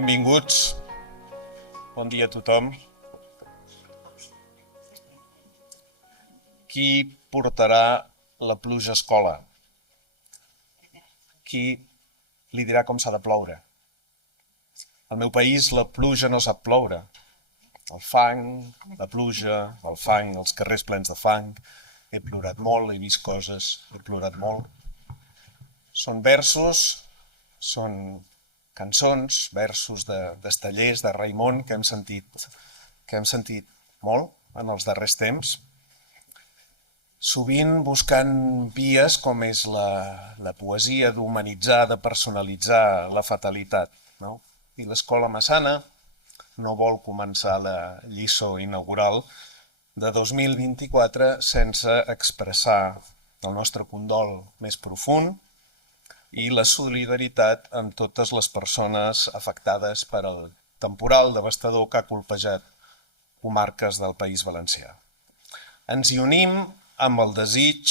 Benvinguts. Bon dia a tothom. Qui portarà la pluja a escola? Qui li dirà com s'ha de ploure? Al meu país la pluja no sap ploure. El fang, la pluja, el fang, els carrers plens de fang. He plorat molt, he vist coses, he plorat molt. Són versos, són cançons, versos d'Estellers, de Raimon, que hem sentit molt en els darrers temps. Sovint buscant vies com és la poesia d'humanitzar, de personalitzar la fatalitat, no? I l'Escola Massana no vol començar la lliçó inaugural de 2024 sense expressar el nostre condol més profund i la solidaritat amb totes les persones afectades per el temporal devastador que ha colpejat comarques del País Valencià. Ens hi unim amb el desig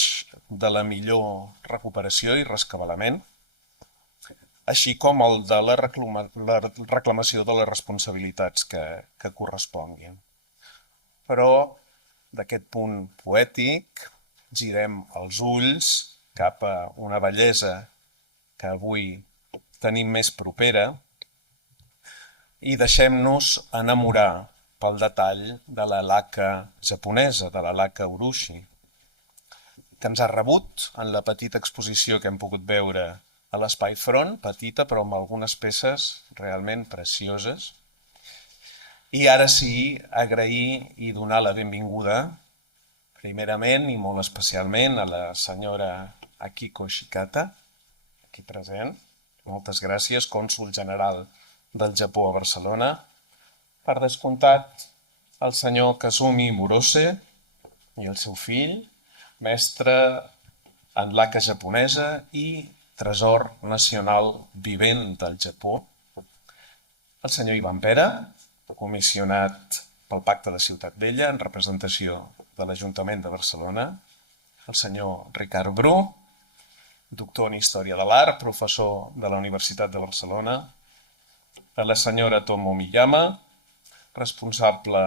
de la millor recuperació i rescabalament, així com el de la reclamació de les responsabilitats que corresponguin. Però d'aquest punt poètic girem els ulls cap a una bellesa que avui tenim més propera i deixem-nos enamorar pel detall de la laca japonesa, de la laca urushi, que ens ha rebut en la petita exposició que hem pogut veure a l'Espai Front, petita però amb algunes peces realment precioses. I ara sí, agrair i donar la benvinguda, primerament i molt especialment, a la senyora Akiko Shikata, aquí present. Moltes gràcies, cònsol general del Japó a Barcelona. Per descomptat, el senyor Kazumi Murose i el seu fill, mestre en laca japonesa i tresor nacional vivent del Japó. El senyor Ivan Pera, comissionat pel Pacte de Ciutat Vella en representació de l'Ajuntament de Barcelona. El senyor Ricard Bru, doctor en Història de l'Art, professor de la Universitat de Barcelona. A la senyora Tomo Miyama, responsable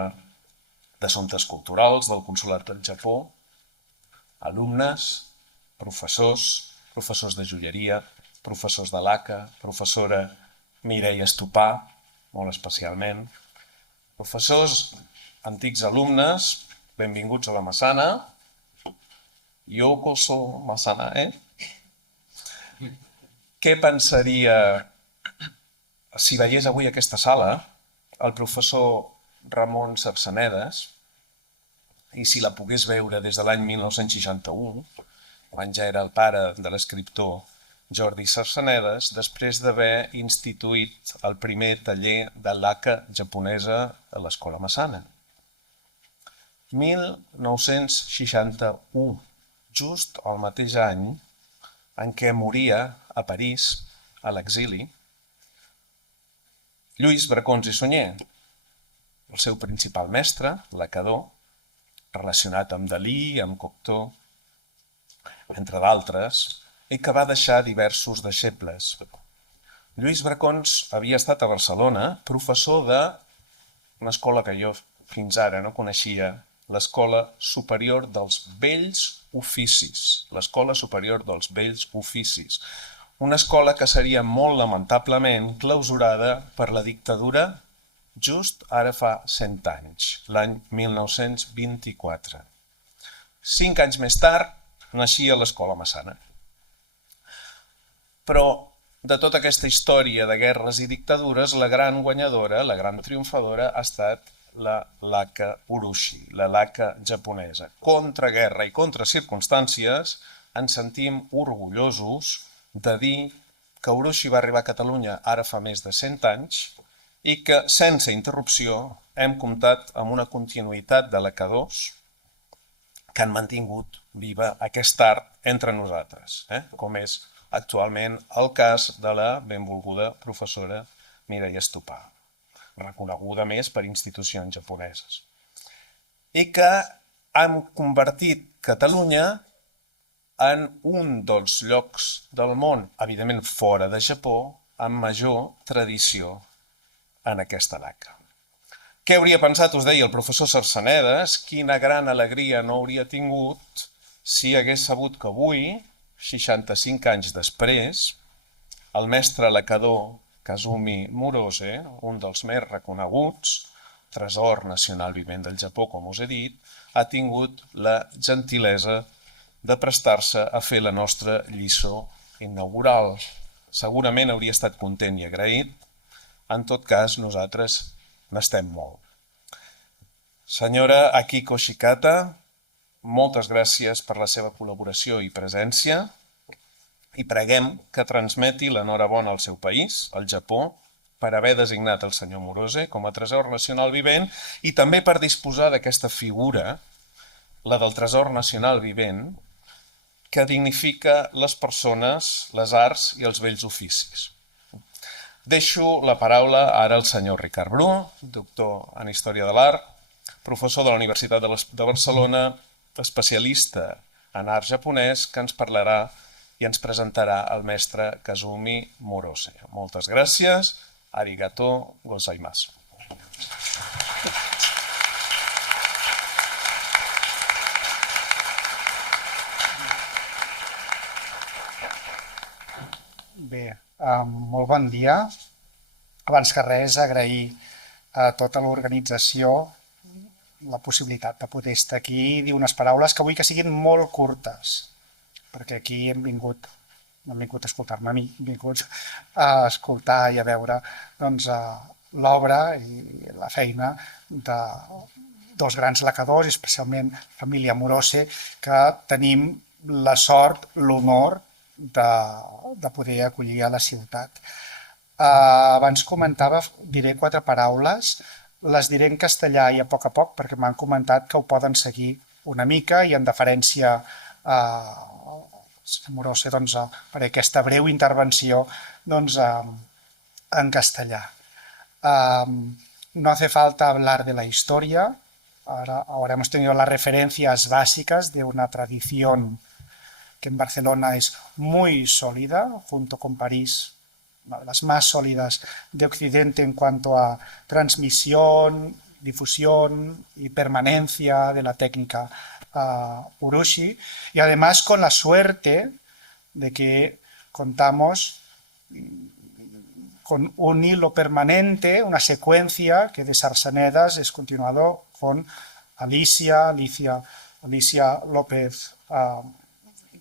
d'Assumptes Culturals del Consolat del Japó. Alumnes, professors de joieria, professors de laca, professora Mireia Estopà, molt especialment. Professors, antics alumnes, benvinguts a la Massana. Yokoso Massana, Què pensaria, si veiés avui aquesta sala, el professor Ramon Sarsenedes, i si la pogués veure des de l'any 1961, quan ja era el pare de l'escriptor Jordi Sarsenedes, després d'haver instituït el primer taller de laca japonesa a l'Escola Massana. 1961, just el mateix any en què moria a París, a l'exili, Lluís Bracons i Sunyer, el seu principal mestre, lacador, relacionat amb Dalí, amb Cocteau, entre d'altres, i que va deixar diversos deixebles. Lluís Bracons havia estat a Barcelona professor d'una escola que jo fins ara no coneixia, l'Escola Superior dels Bells Oficis. L'Escola Superior dels Bells Oficis. Una escola que seria molt lamentablement clausurada per la dictadura just ara fa 100 anys, l'any 1924. 5 anys més tard naixia l'Escola Massana. Però de tota aquesta història de guerres i dictadures, la gran guanyadora, la gran triomfadora ha estat la laca urushi, la laca japonesa. Contra guerra i contra circumstàncies ens sentim orgullosos de dir que urushi va arribar a Catalunya ara fa més de 100 anys i que sense interrupció hem comptat amb una continuïtat de lacadors que han mantingut viva aquest art entre nosaltres, com és actualment el cas de la benvolguda professora Mireia Estopà, reconeguda més per institucions japoneses, i que han convertit Catalunya en un dels llocs del món, evidentment fora de Japó, amb major tradició en aquesta beca. Què hauria pensat, us deia el professor Sarsenedes, quina gran alegria no hauria tingut si hagués sabut que avui, 65 anys després, el mestre lacador Kazumi Murose, un dels més reconeguts, tresor nacional vivent del Japó, com us he dit, ha tingut la gentilesa de prestar-se a fer la nostra lliçó inaugural. Segurament hauria estat content i agraït. En tot cas, nosaltres n'estem molt. Senyora Akiko Shikata, moltes gràcies per la seva col·laboració i presència i preguem que transmeti l'enhorabona al seu país, al Japó, per haver designat el senyor Murose com a tresor nacional vivent i també per disposar d'aquesta figura, la del tresor nacional vivent, que dignifica les persones, les arts i els vells oficis. Deixo la paraula ara al senyor Ricard Bru, doctor en Història de l'Art, professor de la Universitat de Barcelona, especialista en art japonès, que ens parlarà i ens presentarà el mestre Kazumi Murose. Moltes gràcies. Arigato gozaimasu. Bé, molt bon dia. Abans que res, agrair a tota l'organització la possibilitat de poder estar aquí i dir unes paraules que vull que siguin molt curtes, perquè aquí no hem vingut a escoltar-me a mi, hem vingut a escoltar i a veure l'obra i la feina de dos grans lacadors, especialment família Murose, que tenim la sort, l'honor de poder acollir a la ciutat. Abans comentava, diré 4 paraules, les diré en castellà i a poc, perquè m'han comentat que ho poden seguir una mica i en deferència a Murose per aquesta breu intervenció en castellà. No hace falta hablar de la historia. Ahora hemos tenido las referencias básicas de una tradición que en Barcelona es muy sólida, junto con París, una de las más sólidas de Occidente en cuanto a transmisión, difusión y permanencia de la técnica Urushi, y además con la suerte de que contamos con un hilo permanente, una secuencia que de Sarsenedas es continuado con Alicia López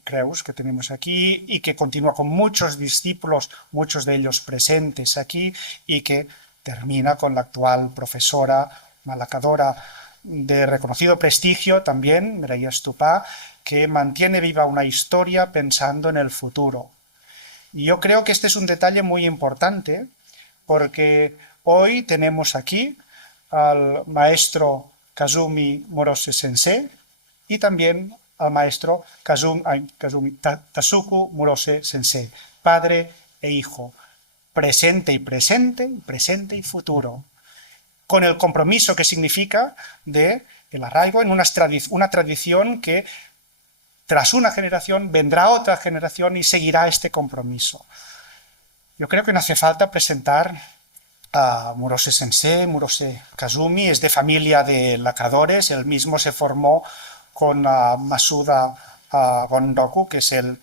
Creus, que tenemos aquí, y que continúa con muchos discípulos, muchos de ellos presentes aquí, y que termina con la actual profesora, una lacadora de reconocido prestigio también, Mireia Estupà, que mantiene viva una historia pensando en el futuro. Y yo creo que este es un detalle muy importante, porque hoy tenemos aquí al maestro Kazumi Murose Sensei y también al maestro Tasuku Murose Sensei, padre e hijo, presente y futuro, con el compromiso que significa de el arraigo en una tradición que tras una generación vendrá otra generación y seguirá este compromiso. Yo creo que no hace falta presentar a Murose Sensei. Murose Kazumi es de familia de lacadores, él mismo se formó con Masuda Gondoku, que es uno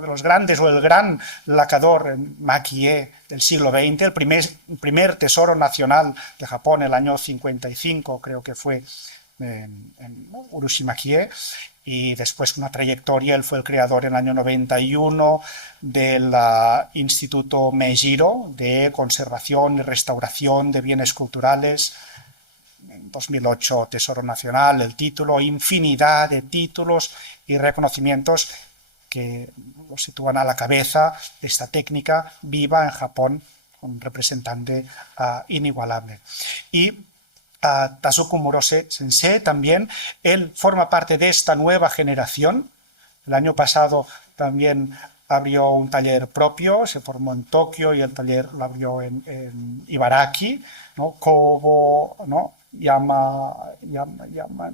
de los grandes o el gran lacador makie del siglo XX, el primer tesoro nacional de Japón, el año 55 creo que fue en Urushi Makie, y después una trayectoria. Él fue el creador en el año 91 del Instituto Meijiro de conservación y restauración de bienes culturales. En 2008 Tesoro Nacional, el título, infinidad de títulos y reconocimientos que lo sitúan a la cabeza de esta técnica viva en Japón, un representante inigualable. Y Tasuku Murose Sensei también, él forma parte de esta nueva generación. El año pasado también abrió un taller propio, se formó en Tokio y el taller lo abrió en Ibaraki, ¿no? Kobo, ¿no? Yama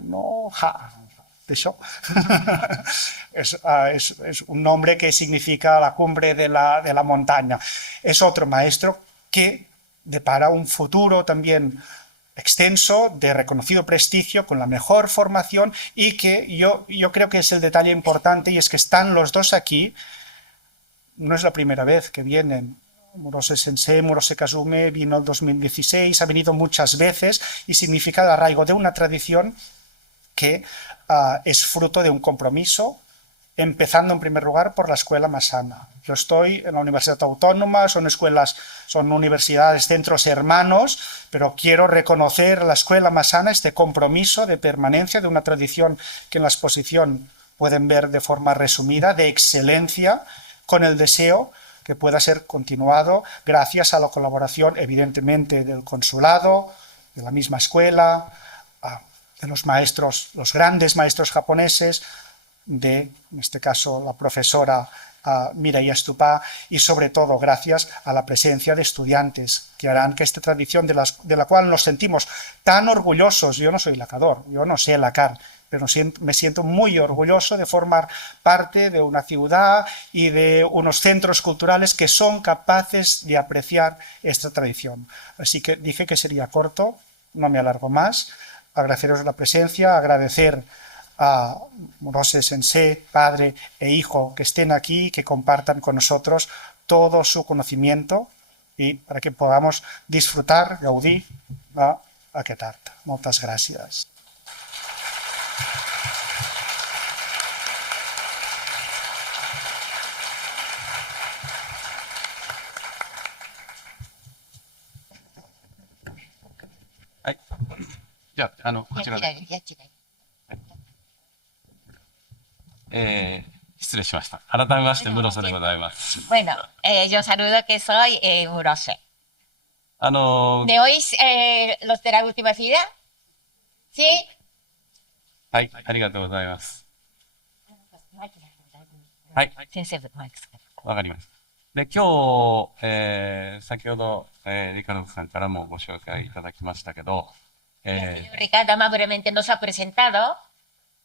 no ha. Eso es un nombre que significa la cumbre de la montaña. Es otro maestro que depara un futuro también extenso, de reconocido prestigio, con la mejor formación, y que yo creo que es el detalle importante, y es que están los dos aquí. No es la primera vez que vienen. Murose Sensei, Murose Kazume vino el 2016, ha venido muchas veces, y significa el arraigo de una tradición que es fruto de un compromiso, empezando en primer lugar por la escuela Masana. Yo estoy en la Universidad Autónoma, son escuelas, son universidades, centros hermanos, pero quiero reconocer a la escuela Masana este compromiso de permanencia de una tradición que en la exposición pueden ver de forma resumida, de excelencia, con el deseo que pueda ser continuado gracias a la colaboración, evidentemente, del consulado, de la misma escuela, de los maestros, los grandes maestros japoneses, en este caso, la profesora Mireia Estupá, y sobre todo gracias a la presencia de estudiantes que harán que esta tradición de la cual nos sentimos tan orgullosos. Yo no soy lacador, yo no sé lacar, pero me siento muy orgulloso de formar parte de una ciudad y de unos centros culturales que son capaces de apreciar esta tradición. Así que dije que sería corto, no me alargo más. Agradeceros la presencia, agradecer a Murose Sensei, padre e hijo, que estén aquí, que compartan con nosotros todo su conocimiento, y para que podamos disfrutar, gaudir, aquest art. Moltes gràcies.はい。じゃあ、こちらで。失礼しました。改めまして、室瀬でございます。Bueno, yo saludo que soy Murose. あの ¿Me oís los de la última fila? ¿Sí? はい、ありがとうございます。はい、わかりました。で、今日、先ほど、リカルドさんからもご紹介いただきましたけど、Ricardo amablemente nos ha presentado.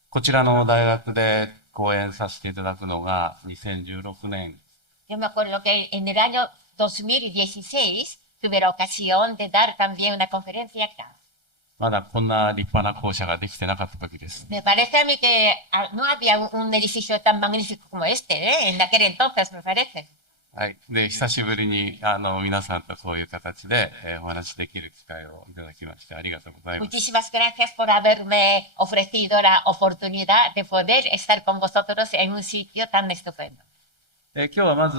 こちらの大学で講演させていただくのが2016年。Yo me acuerdo que en el año 2016 tuve la ocasión de dar también una conferencia acá. まだこんな立派な校舎ができてなかった時です。Me parece a mí que no había un edificio tan magnífico como este, en aquel entonces, me parece. はい。で、久しぶりに、皆さんとそういう形で、お話しできる機会をいただきまして、ありがとうございます。Muchísimas gracias por haberme ofrecido la oportunidad de poder estar con vosotros en un sitio tan estupendo. 今日はまず、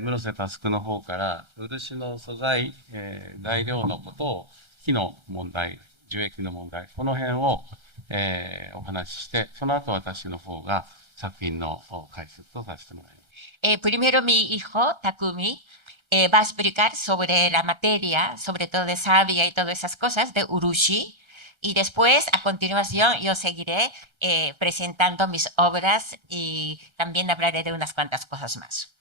室瀬佑の方から、漆の素材、材料のことを、木の問題、樹液の問題、この辺を、お話しして、その後私の方が作品の解説をさせてもらいます。Primero mi hijo, Takumi, va a explicar sobre la materia, sobre todo de savia y todas esas cosas de urushi. Y después, a continuación, yo seguiré presentando mis obras y también hablaré de unas cuantas cosas más.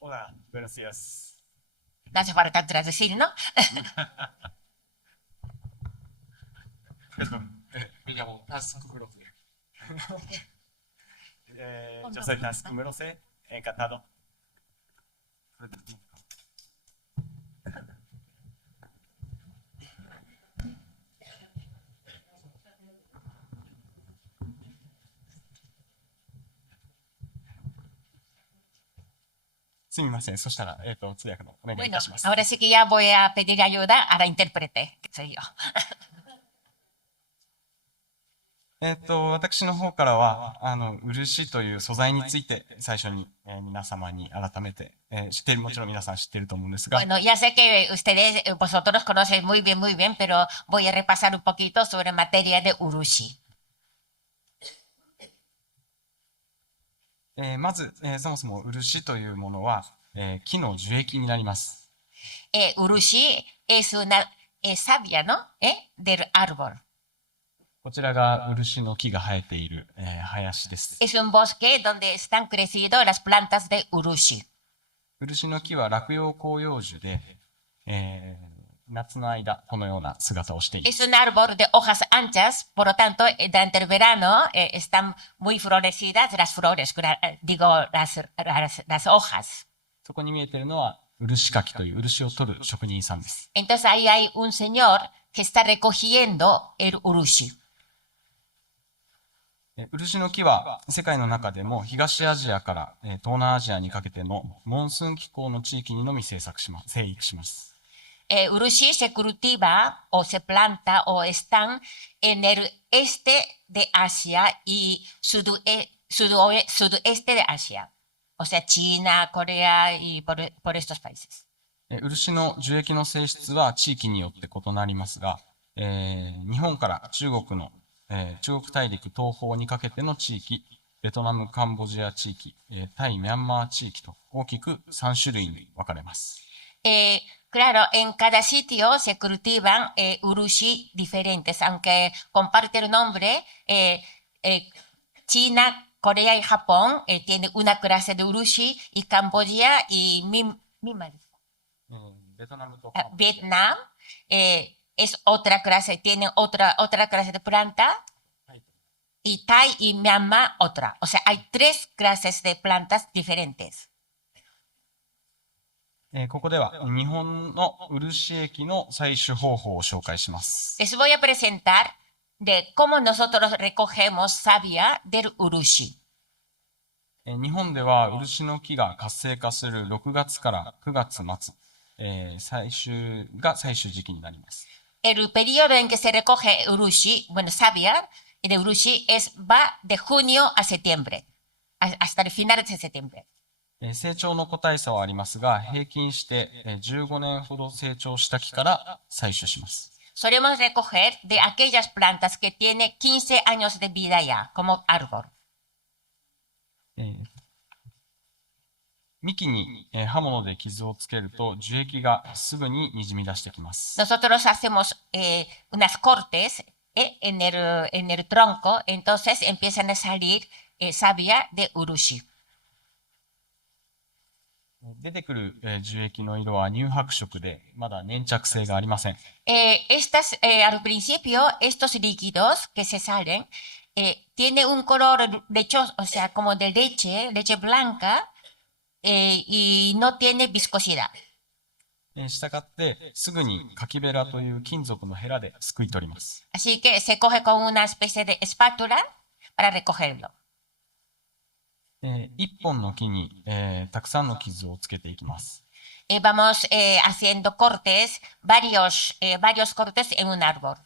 Hola, buenos días. No hace falta traducir, ¿no? Yo soy Task Murose, encantado. すみません。そしたら、通訳のお願いい Bueno, たします。 ahora sí que ya voy a pedir ayuda a la intérprete, que soy yo. 私の方からは、漆という素材について最初に、皆様に改めて、もちろん皆さん知っていると思うんですが、 Bueno, ya sé que ustedes, vosotros conocen muy bien, pero voy a repasar un poquito sobre materia de urushi. まず、そもそも漆というものは、木の樹液になります。Urushi es una savia, ¿no? Del árbol. こちらが漆の木が生えている、林です。Es un bosque donde están creciendo las plantas de urushi. 漆の木は落葉広葉樹で、夏の間、このような姿をしています。Es un árbol de hojas anchas, por lo tanto, durante el verano están muy florecidas las flores, digo, las hojas. そこに見えているのは、漆かきという漆を取る職人さんです。Entonces ahí hay un señor que está recogiendo el urushi. 漆の木は世界の中でも東アジアから東南アジアにかけてのモンスーン気候の地域にのみ生育します。Urushi se cultiva o se planta o están en el este de Asia y sudeste de Asia. O sea, China, Corea y por estos países. 漆の樹液の性質は地域によって異なりますが、日本から中国の、中国大陸東方にかけての地域、ベトナム、カンボジア地域、タイ、ミャンマー地域と大きく3種類に分かれます。Claro, en cada sitio se cultivan urushi diferentes, aunque comparte el nombre. China, Corea y Japón tienen una clase de urushi y Camboya y Vietnam es otra clase, tienen otra clase de planta. Y Thai y Myanmar otra. O sea, hay 3 clases de plantas diferentes. ここでは日本の漆液の採取方法を紹介します。Les voy a presentar de cómo nosotros recogemos savia del urushi. 日本では漆の木が活性化する6月から9月末、採取時期になります。El periodo en que se recoge urushi, bueno, savia de urushi va de junio a septiembre, hasta el final de septiembre. 成長の個体差はありますが、平均して15年ほど成長した木から採取します。Solemos recoger de aquellas plantas que tienen 15 años de vida ya, como árbol. 幹に刃物で傷をつけると樹液がすぐににじみ出してきます。Nosotros hacemos unas cortes en el tronco, entonces empiezan a salir savia de urushi. 出てくる樹液の色は乳白色で、まだ粘着性がありません。Al principio, estos líquidos que se salen tienen un color lechoso, o sea, como de leche blanca, y no tiene viscosidad. したがって、すぐにカキベラという金属のヘラですくい取ります。Así que se coge con una especie de espátula para recogerlo. 一本の木に、たくさんの傷をつけていきます。Vamos haciendo cortes, varios cortes en un árbol.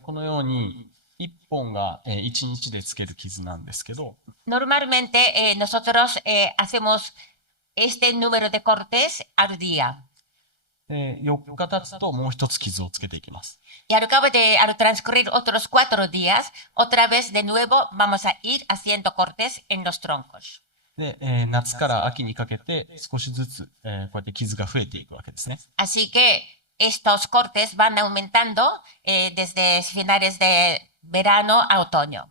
このように一本が1日でつける傷なんですけど、Normalmente nosotros hacemos este número de cortes al día. 4日経つともう一つ傷をつけていきます。Y al transcurrir otros 4 días, otra vez de nuevo vamos a ir haciendo cortes en los troncos. で、夏から秋にかけて少しずつ、こうやって傷が増えていくわけですね。Así que estos cortes van aumentando desde finales de verano a otoño.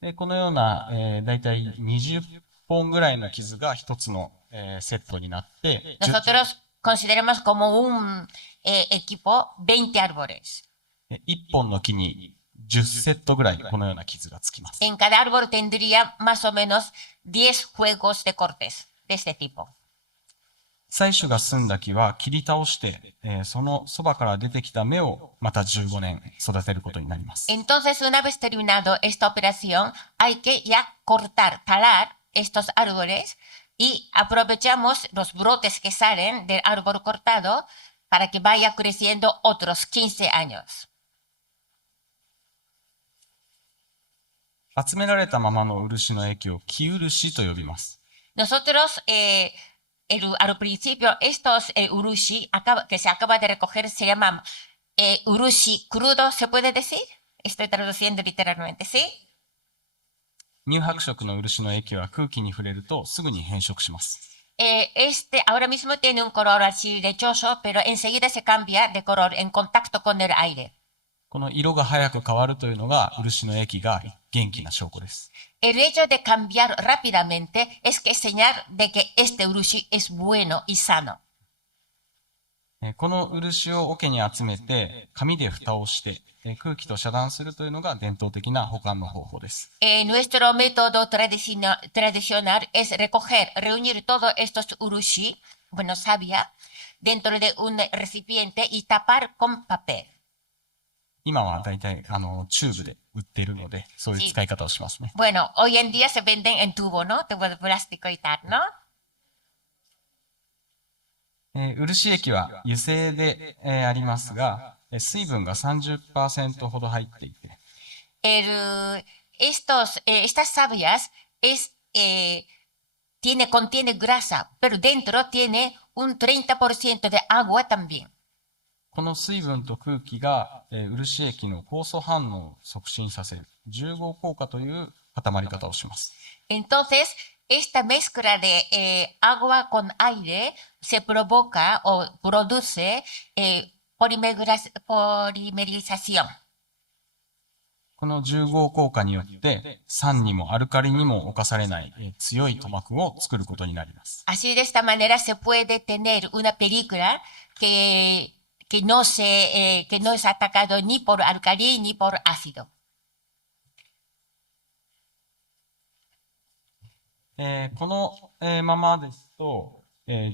で、このような、だいたい20本ぐらいの傷が一つの、セットになって、Nosotros consideramos como un equipo 20 árboles. 1本の木に10セットぐらいこのような傷がつきます。En cada árbol tendría más o menos 10 juegos de cortes de este tipo. 採取が済んだ木は切り倒して、そのそばから出てきた芽をまた15年育てることになります。Entonces, una vez terminado esta operación, hay que ya talar estos árboles y aprovechamos los brotes que salen del árbol cortado para que vaya creciendo otros 15 años. 集められたままの漆の液を木漆と呼びます。Nosotros, al principio, estos urushi que se acaba de recoger se llaman urushi crudo, ¿se puede decir? Estoy traduciendo literalmente, ¿sí? 乳白色の漆の液は空気に触れるとすぐに変色します。Ahora mismo tiene un color así lechoso, pero enseguida se cambia de color en contacto con el aire. この色が早く変わるというのが漆の液が元気な証拠です。El hecho de cambiar rápidamente es que es señal de que este urushi es bueno y sano. この漆を桶に集めて、紙で蓋をして、空気と遮断するというのが伝統的な保管の方法です。Nuestro método tradicional es reunir todos estos urushi, bueno, savia, dentro de un recipiente y tapar con papel. 今は大体、チューブで売っているので、そういう使い方をしますね。Bueno, hoy en día se venden en tubo, ¿no? Tubo de plástico y tal, ¿no? 漆液は油性で、ありますが、水分が 30% ほど入っていて、Estas sabias contiene grasa, pero dentro tiene un 30% de agua también. この水分と空気が、漆液の酵素反応を促進させる重合効果という固まり方をします。Entonces, esta mezcla de agua con aire se provoca o produce polimerización. この重合効果によって酸にもアルカリにも侵されない、強い塗膜を作ることになります。Así de esta manera se puede tener una película que no es atacado ni por alcalí ni por ácido. この、ままですと、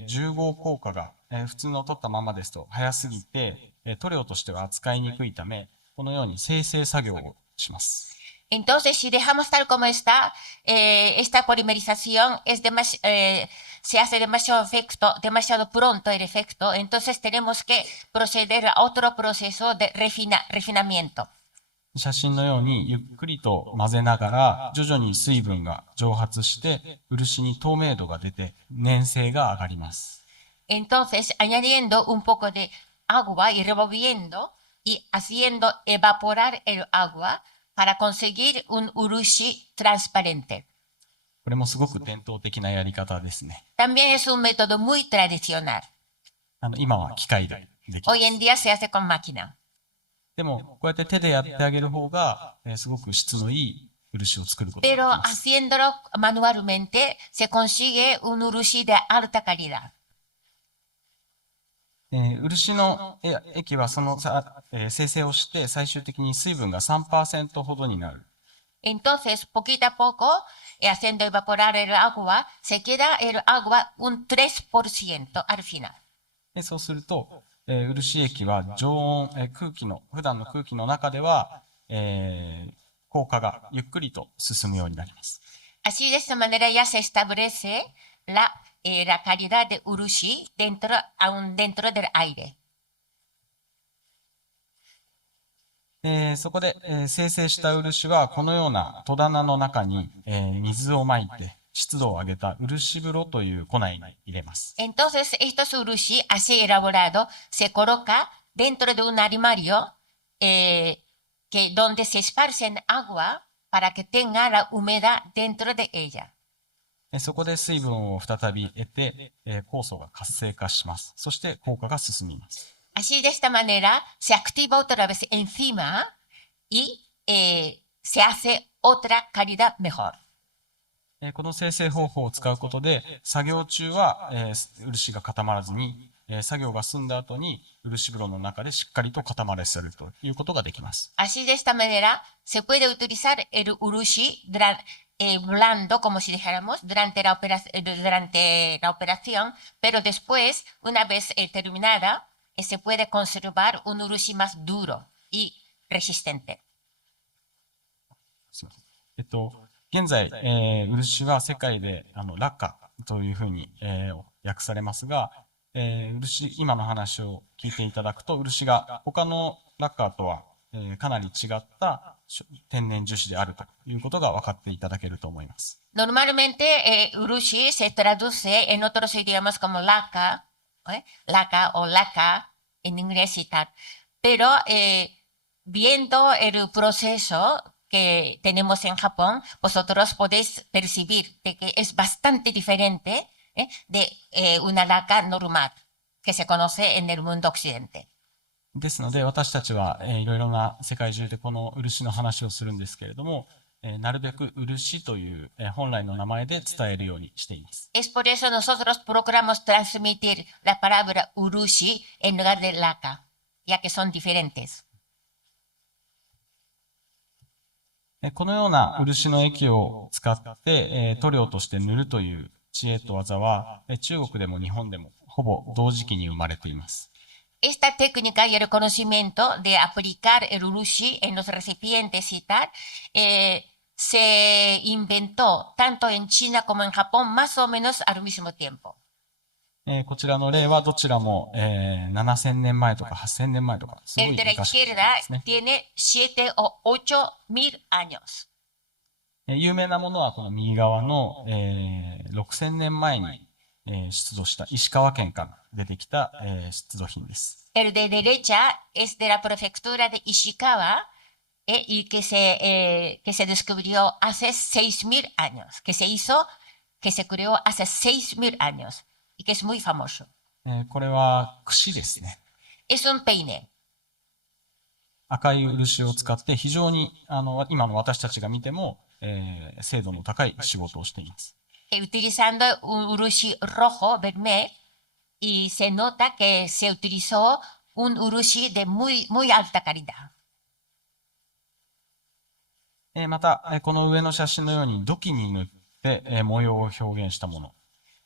重合効果が、普通の取ったままですと早すぎて、塗料としては扱いにくいため、このように精製作業をします。Entonces, si dejamos tal como está, esta polimerización se hace demasiado pronto el efecto, entonces tenemos que proceder a otro proceso de refinamiento. 写真のようにゆっくりと混ぜながら徐々に水分が蒸発して漆に透明度が出て粘性が上がります。Entonces, añadiendo un poco de agua y revolviendo y haciendo evaporar el agua para conseguir un urushi transparente. これもすごく伝統的なやり方ですね。También es un método muy tradicional. 今は機械でできます。Hoy en día se hace con máquina. でもこうやって手でやってあげる方が、すごく質のいい漆を作ることができ Pero ます。 haciéndolo manualmente se consigue un urushi de alta calidad. 漆の液はその精製をして最終的に水分が 3% ほどになる。 Entonces, poquito a poco, haciendo evaporar el agua, se queda el agua un 3% al final. でそうすると、漆液は常温、普段の空気の中では、効果がゆっくりと進むようになります。 Así de esta manera ya se establece la calidad de urushi aún dentro del aire. そこで、精製した漆はこのような戸棚の中に、水をまいて湿度を上げた漆風呂という庫内に入れます。 Entonces, estos urushi así elaborados se coloca dentro de un armario donde se esparcen agua para que tenga la humedad dentro de ella. そこで水分を再び得て、酵素が活性化します。そして効果が進みます。 Así de esta manera se activa otra vez encima y se hace otra calidad mejor. この精製方法を使うことで作業中は、漆が固まらずに、作業が済んだ後に漆風呂の中でしっかりと固まらせるということができます。 Así de esta manera se puede utilizar el urushi blando, como si dijéramos, durante la operación, pero después, una vez terminada, se puede conservar un urushi más duro y resistente. すいません。現在、漆は世界でラッカというふうに、訳されますが、今の話を聞いていただくと漆が他のラッカーとは、かなり違った天然樹脂であるということが分かっていただけると思います。 Normalmente urushi se traduce en otros idiomas como laca, laca o laca en inglés y tal, pero viendo el proceso que tenemos en Japón, vosotros podéis percibir de que es bastante diferente de una laca normal que se conoce en el mundo occidente. ですので私たちは、いろいろな世界中でこの漆の話をするんですけれども、なるべく漆という、本来の名前で伝えるようにしています。Es por eso nosotros procuramos transmitir la palabra urushi en lugar de laca, ya que son diferentes. このような漆の液を使って塗料として塗るという知恵と技は中国でも日本でもほぼ同時期に生まれています。Esta técnica y el conocimiento de aplicar el urushi en los recipientes y tal, se inventó tanto en China como en Japón más o menos al mismo tiempo. こちらの例はどちらも、7000年前とか8000年前とか、すごい El de la 昔 izquierda ですね。 tiene 7 o 8,000 años. 有名なものはこの右側の、6000年前に、出土した石川県から出てきた、出土品です。El de derecha es de la prefectura de Ishikawa y que se descubrió hace 6,000 años, que se creó hace 6,000 años y que es muy famoso. これは櫛ですね。Es un peine. 赤い漆を使って非常に今の私たちが見ても、精度の高い仕事をしています。Utilizando un urushi rojo, vermel, y se nota que se utilizó un urushi de muy, muy alta calidad. また、この上の写真のように土器に塗って、模様を表現したもの。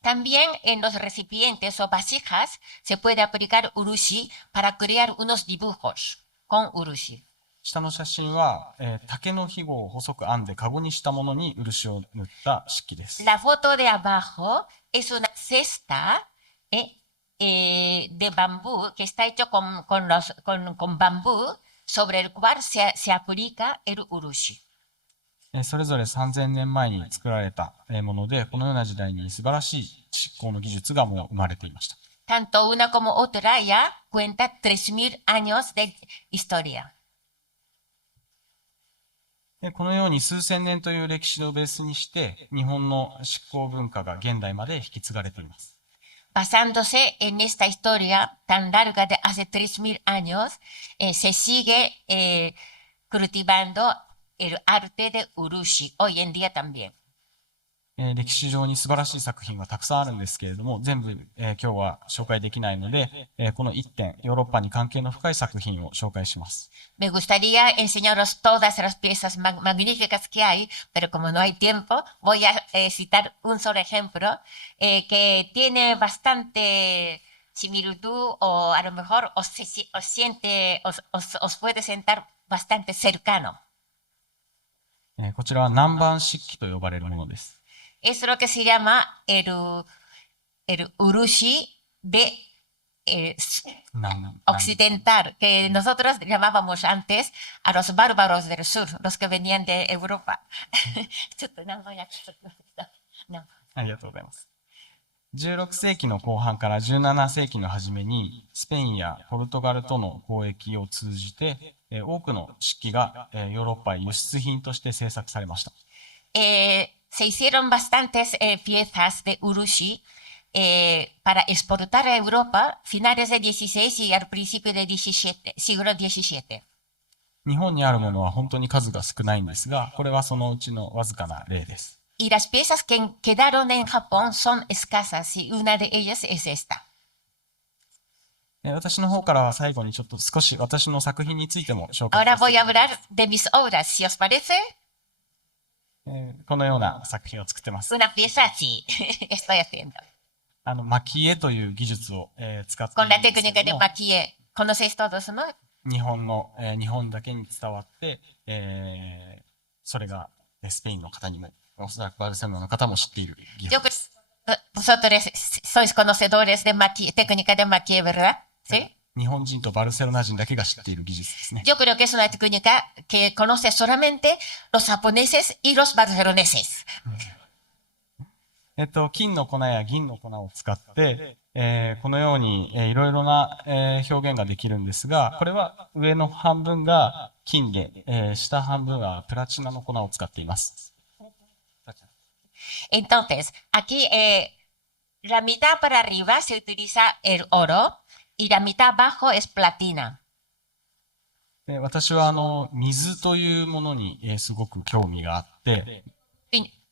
También en los recipientes o vasijas se puede aplicar urushi para crear unos dibujos con urushi. 下の写真は、竹のひごを細く編んでカゴにしたものに漆を塗った漆器です。La foto de abajo es una cesta de bambú que está hecho con bambú sobre el cual se aplica el urushi. それぞれ3000年前に作られたもので、このような時代に素晴らしい漆工の技術がもう生まれていました。Tanto una como otra ya cuenta 3,000 años de historia. このように数千年という歴史をベースにして、日本の漆工文化が現代まで引き継がれています。Basándose en esta historia tan larga de hace 3,000 años, se sigue cultivando el arte de urushi, hoy en día también. 歴史上に素晴らしい作品がたくさんあるんですけれども、全部、今日は紹介できないので、この1点、ヨーロッパに関係の深い作品を紹介します。Me gustaría enseñaros todas las piezas magníficas que hay, pero como no hay tiempo, voy a citar un solo ejemplo que tiene bastante similitud o a lo mejor os puede sentar bastante cercano. こちらは南蛮漆器と呼ばれるものです。Es lo que se llama el urushi de occidental, que nosotros llamábamos antes a los bárbaros del sur, los que venían de Europa. ありがとうございます。16世紀の後半から17世紀の初めに、スペインやポルトガルとの交易を通じて、多くの漆器がヨーロッパへ輸出品として製作されました。Se hicieron bastantes piezas de urushi para exportar a Europa finales del XVI y al principio del siglo XVII. 日本にあるものは本当に数が少ないんですが、これはそのうちのわずかな例です。Y las piezas que quedaron en Japón son escasas y una de ellas es esta. 私の方からは最後にちょっと少し私の作品についても紹介 Ahora させ voy a hablar de mis obras, si os parece. このような作品を作ってます。 Una pieza así estoy haciendo. 蒔絵という技術を、使ってい Con る la んですけ técnica れ de ども、 maquille. ¿Conocéis todos, no? 日本だけに伝わって、それがスペインの方にも、おそらくバルセロナの方も知っている技 Yo 術です。 vosotros sois conocedores de técnica de maquille, ¿verdad? ¿Sí? 日本人とバルセロナ人だけが知っている技術ですね。 Yo creo que es una técnica que conoce solamente los japoneses y los barceloneses. 金の粉や銀の粉を使って、このように、いろいろな、表現ができるんですが、これは上の半分が金で、下半分はプラチナの粉を使っています。 Entonces, aquí la mitad para arriba se utiliza el oro y la mitad abajo es platina. 私は水というものに、すごく興味があって、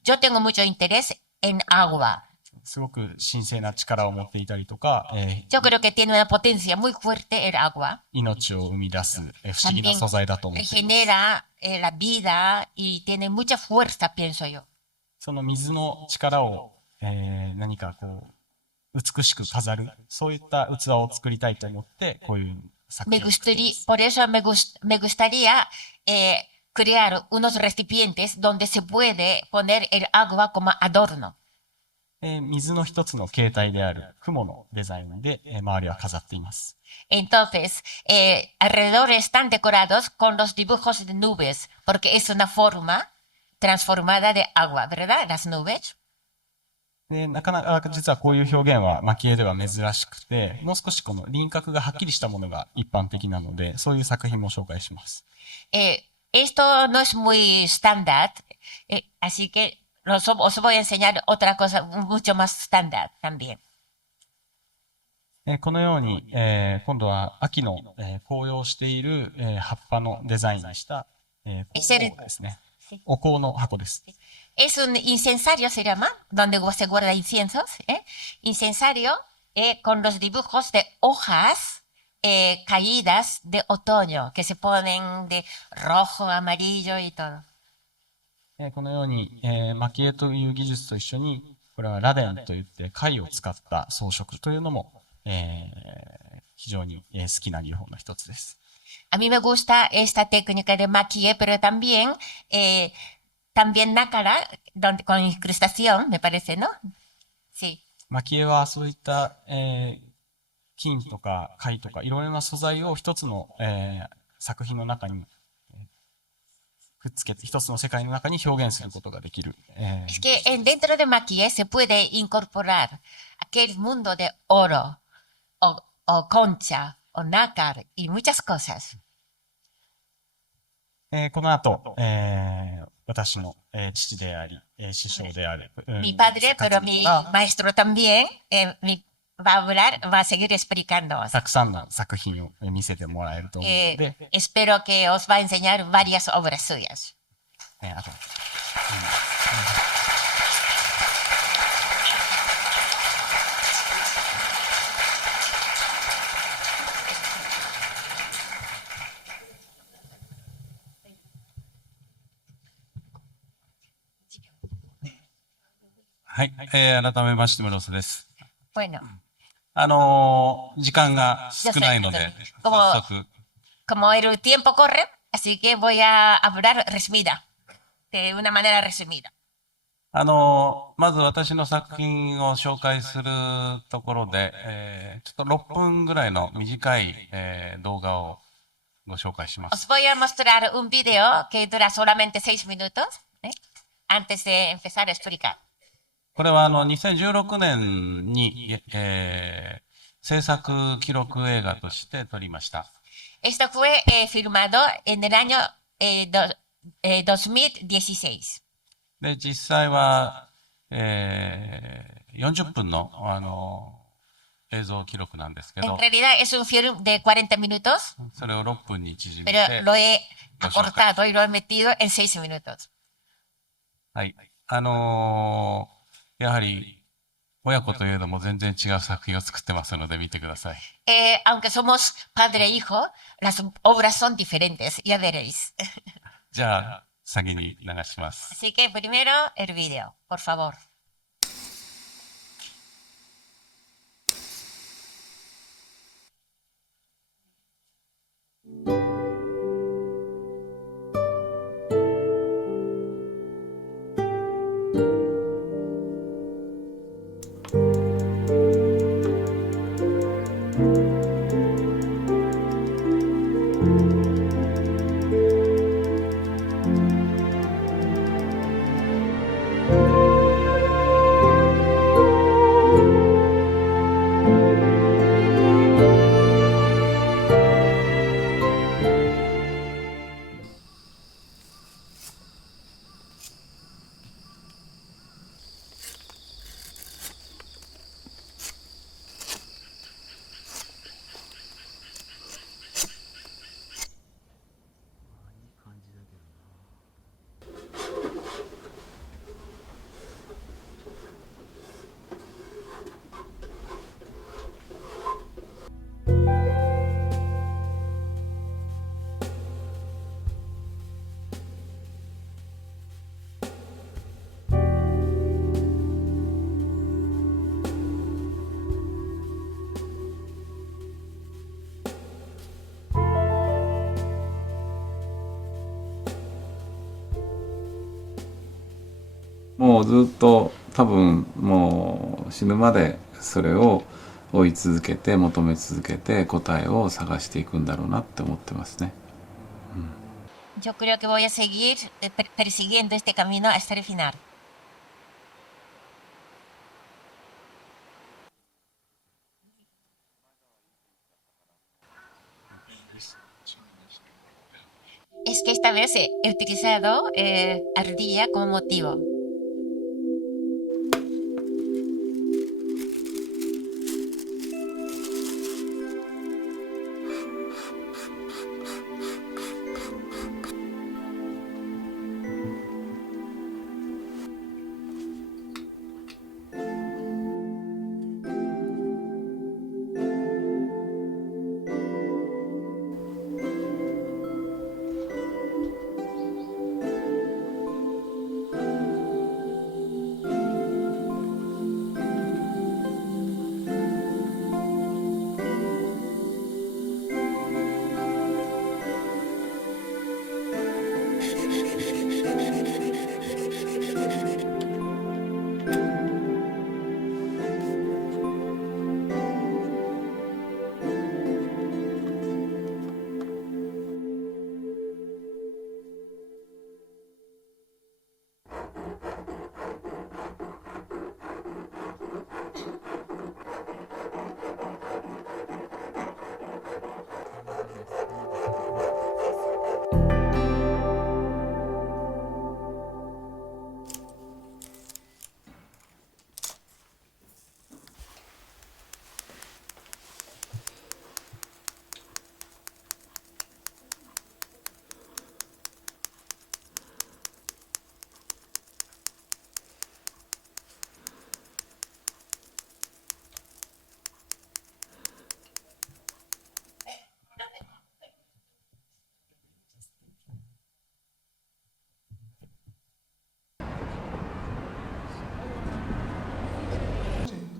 Yo tengo mucho interés en agua. すごく神聖な力を持っていたりとか、Yo creo que tiene una potencia muy fuerte el agua. 命を生み出す、不思議な素材だと思っています。Genera la vida y tiene mucha fuerza, pienso yo. その水の力を、何か美しく飾る、そういった器を作りたいと思って、こういう作品を作っています。Por eso me gustaría crear unos recipientes donde se puede poner el agua como adorno. 水の一つの形態である雲のデザインで、周りは飾っています。Entonces, alrededor están decorados con los dibujos de nubes, porque es una forma transformada de agua, ¿verdad? Las nubes. で、なかなか実はこういう表現は蒔絵では珍しくて、もう少しこの輪郭がはっきりしたものが一般的なので、そういう作品も紹介します。Esto no es muy estándar, así que os voy a enseñar otra cosa mucho más estándar también. このように、今度は秋の、紅葉している、葉っぱのデザインにした、香香ですね。お香の箱です。Es un incensario, se llama, donde se guarda inciensos. Incensario con los dibujos de hojas caídas de otoño, que se ponen de rojo, amarillo y todo. このように、蒔絵という技術と一緒に、これは螺鈿といって貝を使った装飾というのも、非常に好きな技法の一つです。A mí me gusta esta técnica de maquille, pero también nácara, con incrustación, me parece, ¿no? Sí. 蒔絵はそういった、金とか貝とかいろいろな素材を一つの、作品の中に、くっつけて一つの世界の中に表現することができる。Es que dentro de maquille se puede incorporar aquel mundo de oro, o concha, o nácar, y muchas cosas. この後、私の、父であり、師匠である。Mi padre, pero mi maestro también, va a seguir explicando. たくさんの作品を見せてもらえると思うので、espero que os va a enseñar varias obras suyas. あと、はい、改めまして室瀬です。Bueno. 時間が少ないので、早速。Como el tiempo corre, así que voy a hablar resumida, de una manera resumida. まず私の作品を紹介するところで、ちょっと6分ぐらいの短い、動画をご紹介します。Os voy a mostrar un video que dura solamente 6 minutos, antes de empezar a explicar. これは2016年に、制作記録映画として撮りました。Esto fue filmado en el año 2016. で、実際は、40分の、映像記録なんですけど、En realidad es un film de 40 minutos, それを6分に縮め pero て、lo he acortado y lo he metido en 6 minutos. はい。やはり、親子というのも全然違う作品を作ってますので見てください。Aunque somos padre e hijo, las obras son diferentes, ya veréis. じゃあ、先に流します。Así que primero el video, por favor. もうずっと多分もう死ぬまでそれを追い続けて求め続けて答えを探していくんだろうなって思ってますね。Yo creo que voy a seguir persiguiendo este camino hasta el final. Es que esta vez he utilizado ardilla como motivo.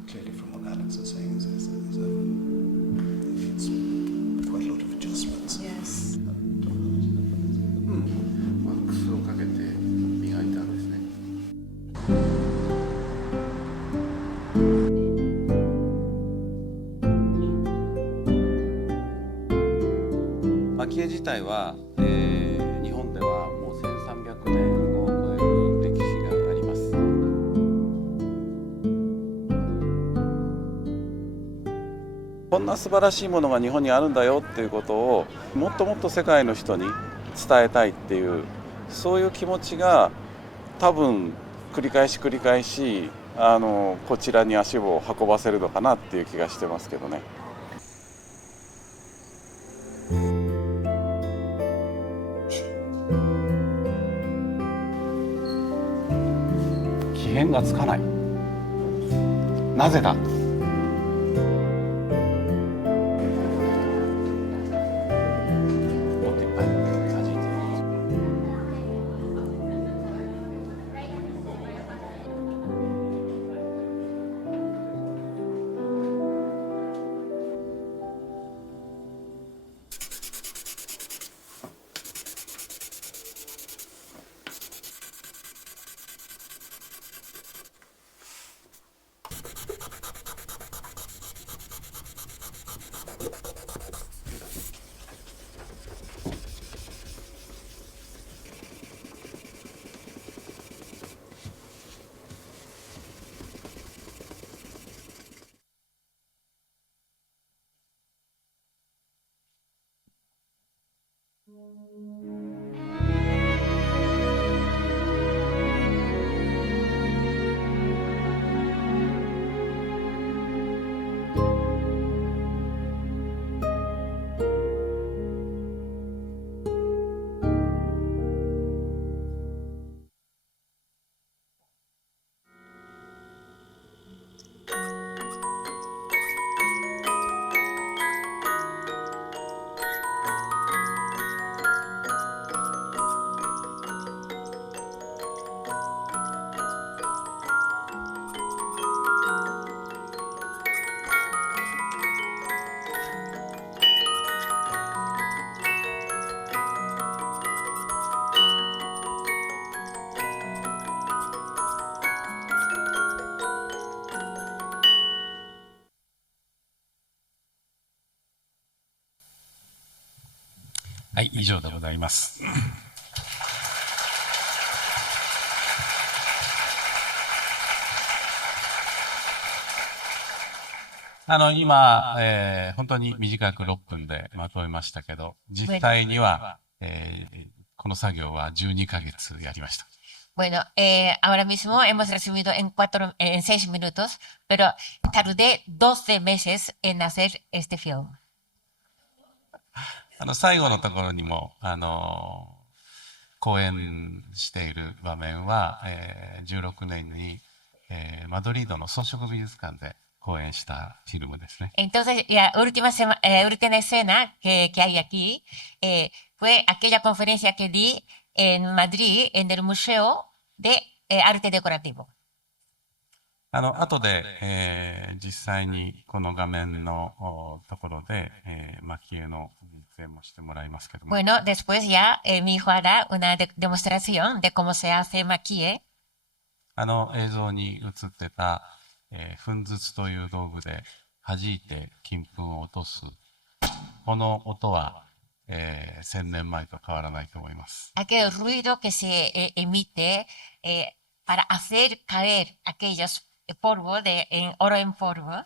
Clearly, from what Alex is saying, it's quite a lot of adjustments. Yes. 靴をかけて磨いたんですね。蒔絵自体は、日本ではもう1300年を超える歴史があります。こんな素晴らしいものが日本にあるんだよっていうことをもっともっと世界の人に伝えたいっていうそういう気持ちが多分繰り返しこちらに足を運ばせるのかなっていう気がしてますけどね。起源がつかない。なぜだ。はい、以上でございます。今、本当に短く6分でまとめましたけど、実際には、この作業は12ヶ月やりました。Bueno, ahora mismo hemos resumido en 6 minutos, pero tardé 12 meses en hacer este film. 最後のところにも、講演している場面は、16年に、マドリードの装飾美術館で講演したフィルムですね。Entonces, la última escena que hay aquí fue aquella conferencia que di en Madrid, en el Museo de Arte Decorativo. 後で、実際にこの画面のところで、蒔絵の実演もしてもらいますけども。Bueno, después ya mi hijo hará una demostración de cómo se hace maquille. 映像に映ってた、粉筒という道具で弾いて金粉を落とす。この音は、1000年前と変わらないと思います。Aquel ruido que se emite para hacer caer aquellos polvo en oro en polvo,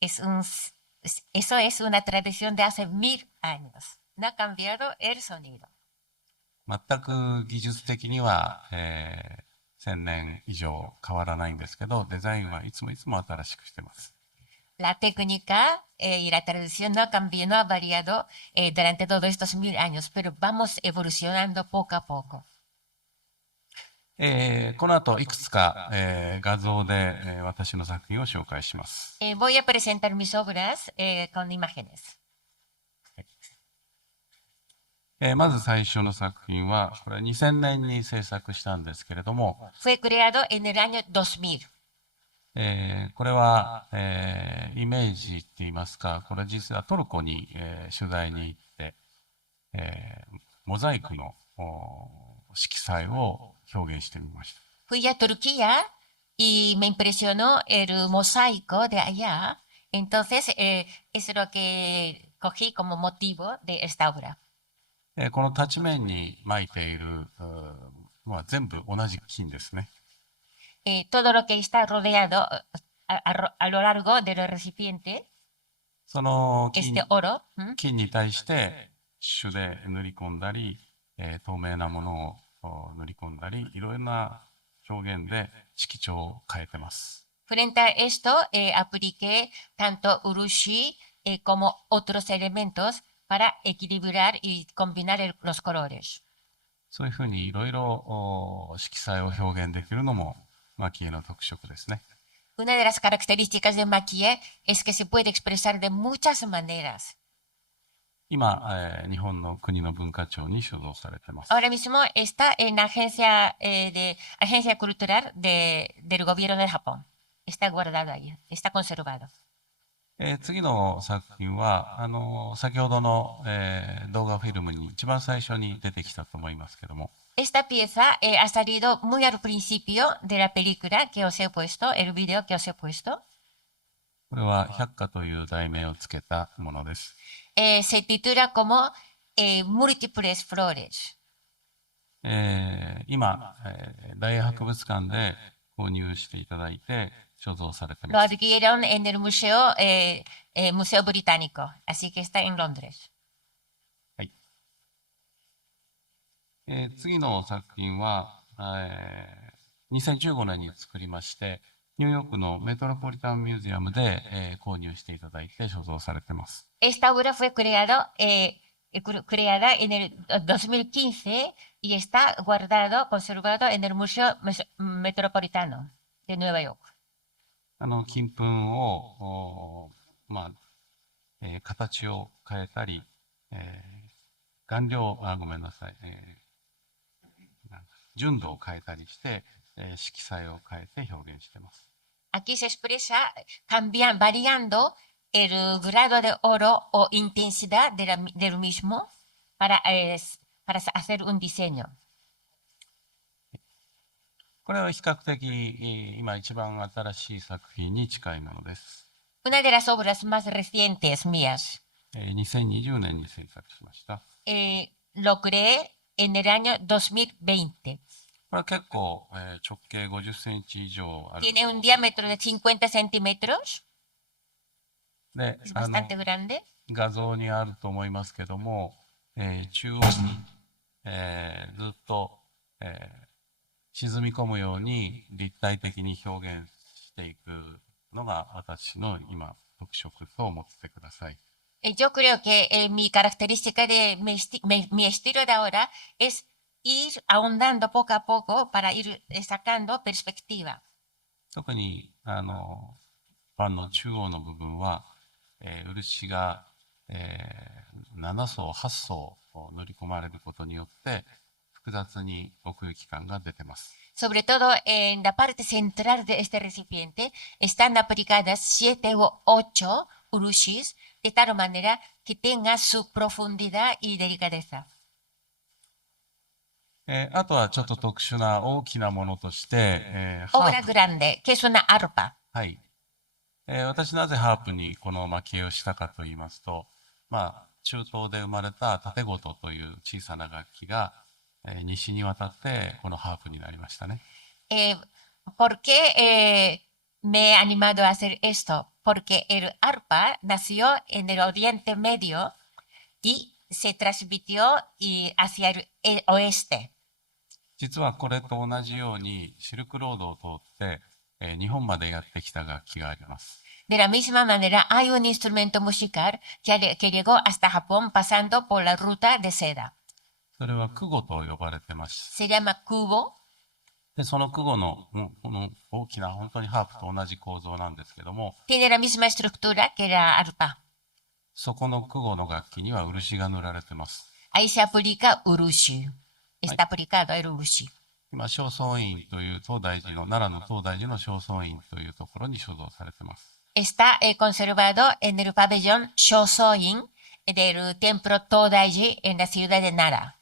eso es una tradición de hace 1000 años. No ha cambiado el sonido. 全く技術的には、1000年以上変わらないんですけど、デザインはいつも新しくしてます。La técnica y la tradición no ha variado durante todos estos 1000 años, pero vamos evolucionando poco a poco. この後いくつか、画像で、私の作品を紹介します。Voy a presentar mis obras con imágenes. まず最初の作品は、これは2000年に制作したんですけれども、Fue creado en el año 2000. これは、イメージって言いますか、これ実はトルコに、取材に行って、モザイクの色彩を表現してみました。Fui a Turquía y me impresionó el mosaico de allá. Entonces, es lo que cogí como motivo de esta obra. この立ち面に巻いている、全部同じ金ですね。Todo lo que está rodeado a lo largo del recipiente, その este oro, 金に対して朱で塗り込んだり、透明なものを塗り込んだり、いろいろな表現で色調を変えてます。frente a esto, apliqué tanto urushi como otros elementos para equilibrar y combinar los colores. そういうふうにいろいろ色彩を表現できるのも蒔絵の特色ですね。Una de las características de maquille es que se puede expresar de muchas maneras. 今、日本の国の文化庁に所蔵されています。Ahora mismo está en la agencia cultural del gobierno de Japón. Está guardado ahí, está conservado. 次の作品は先ほどの、動画フィルムに一番最初に出てきたと思いますけども。Esta pieza ha salido muy al principio de la película que os he puesto, el video que os he puesto. これは百花という題名をつけたものです。Se titula como Múltiples Flores. 今、大英博物館で購入していただいて所蔵されてい Lo ます。adquirieron en el Museo Británico, así que está en Londres. はい。次の作品は、2015年に作りまして、ニューヨークのメトロポリタンミュージアムで、購入していただいて所蔵されています。Esta obra fue creada en el 2015 y está conservado en el Museo Metropolitano de Nueva York. 金粉を、形を変えたり、ごめんなさい、純度を変えたりして、色彩を変えて表現しています。Aquí se expresa variando el grado de oro o intensidad del mismo para hacer un diseño. これは比較的今一番新しい作品に近いものです。Una de las obras más recientes mías. 2020年に制作しました。lo creé en el año 2020. これは結構、直径50センチ以上ある。 Tiene un diámetro de 50 centímetros, で、 es bastante grande. 画像にあると思いますけども、中央に、ずっと、沈み込むように立体的に表現していくのが私の今特色と思ってください。Yo creo que mi característica de mi estilo de ahora es ir ahondando poco a poco para ir sacando perspectiva. 特にパンの中央の部分は、漆が、7層8層塗り込まれることによって複雑に奥行き感が出てます。 Sobre todo en la parte central de este recipiente están aplicadas 7 u 8 urushis de tal manera que tenga su profundidad y delicadeza. あとはちょっと特殊な大きなものとして、ハ Obra ープ。 grande, que es una arpa. はい。私なぜハープにこの蒔絵をしたかと言いますと、中東で生まれた縦琴という小さな楽器が、西に渡ってこのハープになりましたね。¿Por qué me he animado a hacer esto? Porque el arpa nació en el Oriente Medio y se transmitió hacia el oeste. 実はこれと同じようにシルクロードを通って、日本までやってきた楽器があります。 De la misma manera, hay un instrumento musical que llegó hasta Japón pasando por la ruta de seda. それはクゴと呼ばれてます。 Se llama kubo. で、そのクゴのこの大きな本当にハープと同じ構造なんですけども、 Tiene la misma estructura que la arpa. そこのクゴの楽器には漆が塗られてます。 Ahí se aplica urushi. Está aplicado el urushi. 今、正倉院という東大寺の、奈良の東大寺の正倉院というところに所蔵されてます。 Está conservado en el pabellón Shosoin del templo Todaiji en la ciudad de Nara.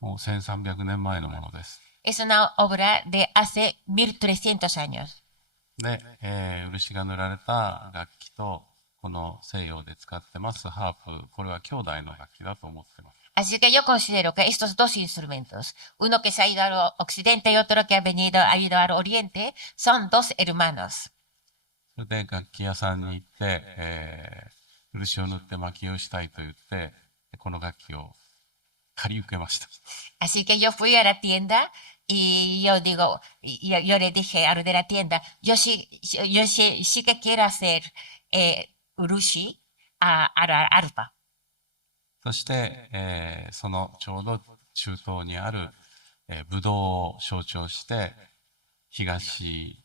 もう1300年前のものです。 Es una obra de hace 1300 años. で、漆が塗られた楽器と、この西洋で使ってますハープ、これは兄弟の楽器だと思ってます。 Así que yo considero que estos dos instrumentos, uno que se ha ido al occidente y otro que ha ido al oriente, son dos hermanos. それで楽器屋さんに行って、漆を塗って蒔絵をしたいと言って、この楽器を借り受けました。 Así que yo fui a la tienda y yo le dije a lo de la tienda, yo sí que quiero hacer urushi a la arpa. そして、そのちょうど中東にある、ブドウを象徴して、東、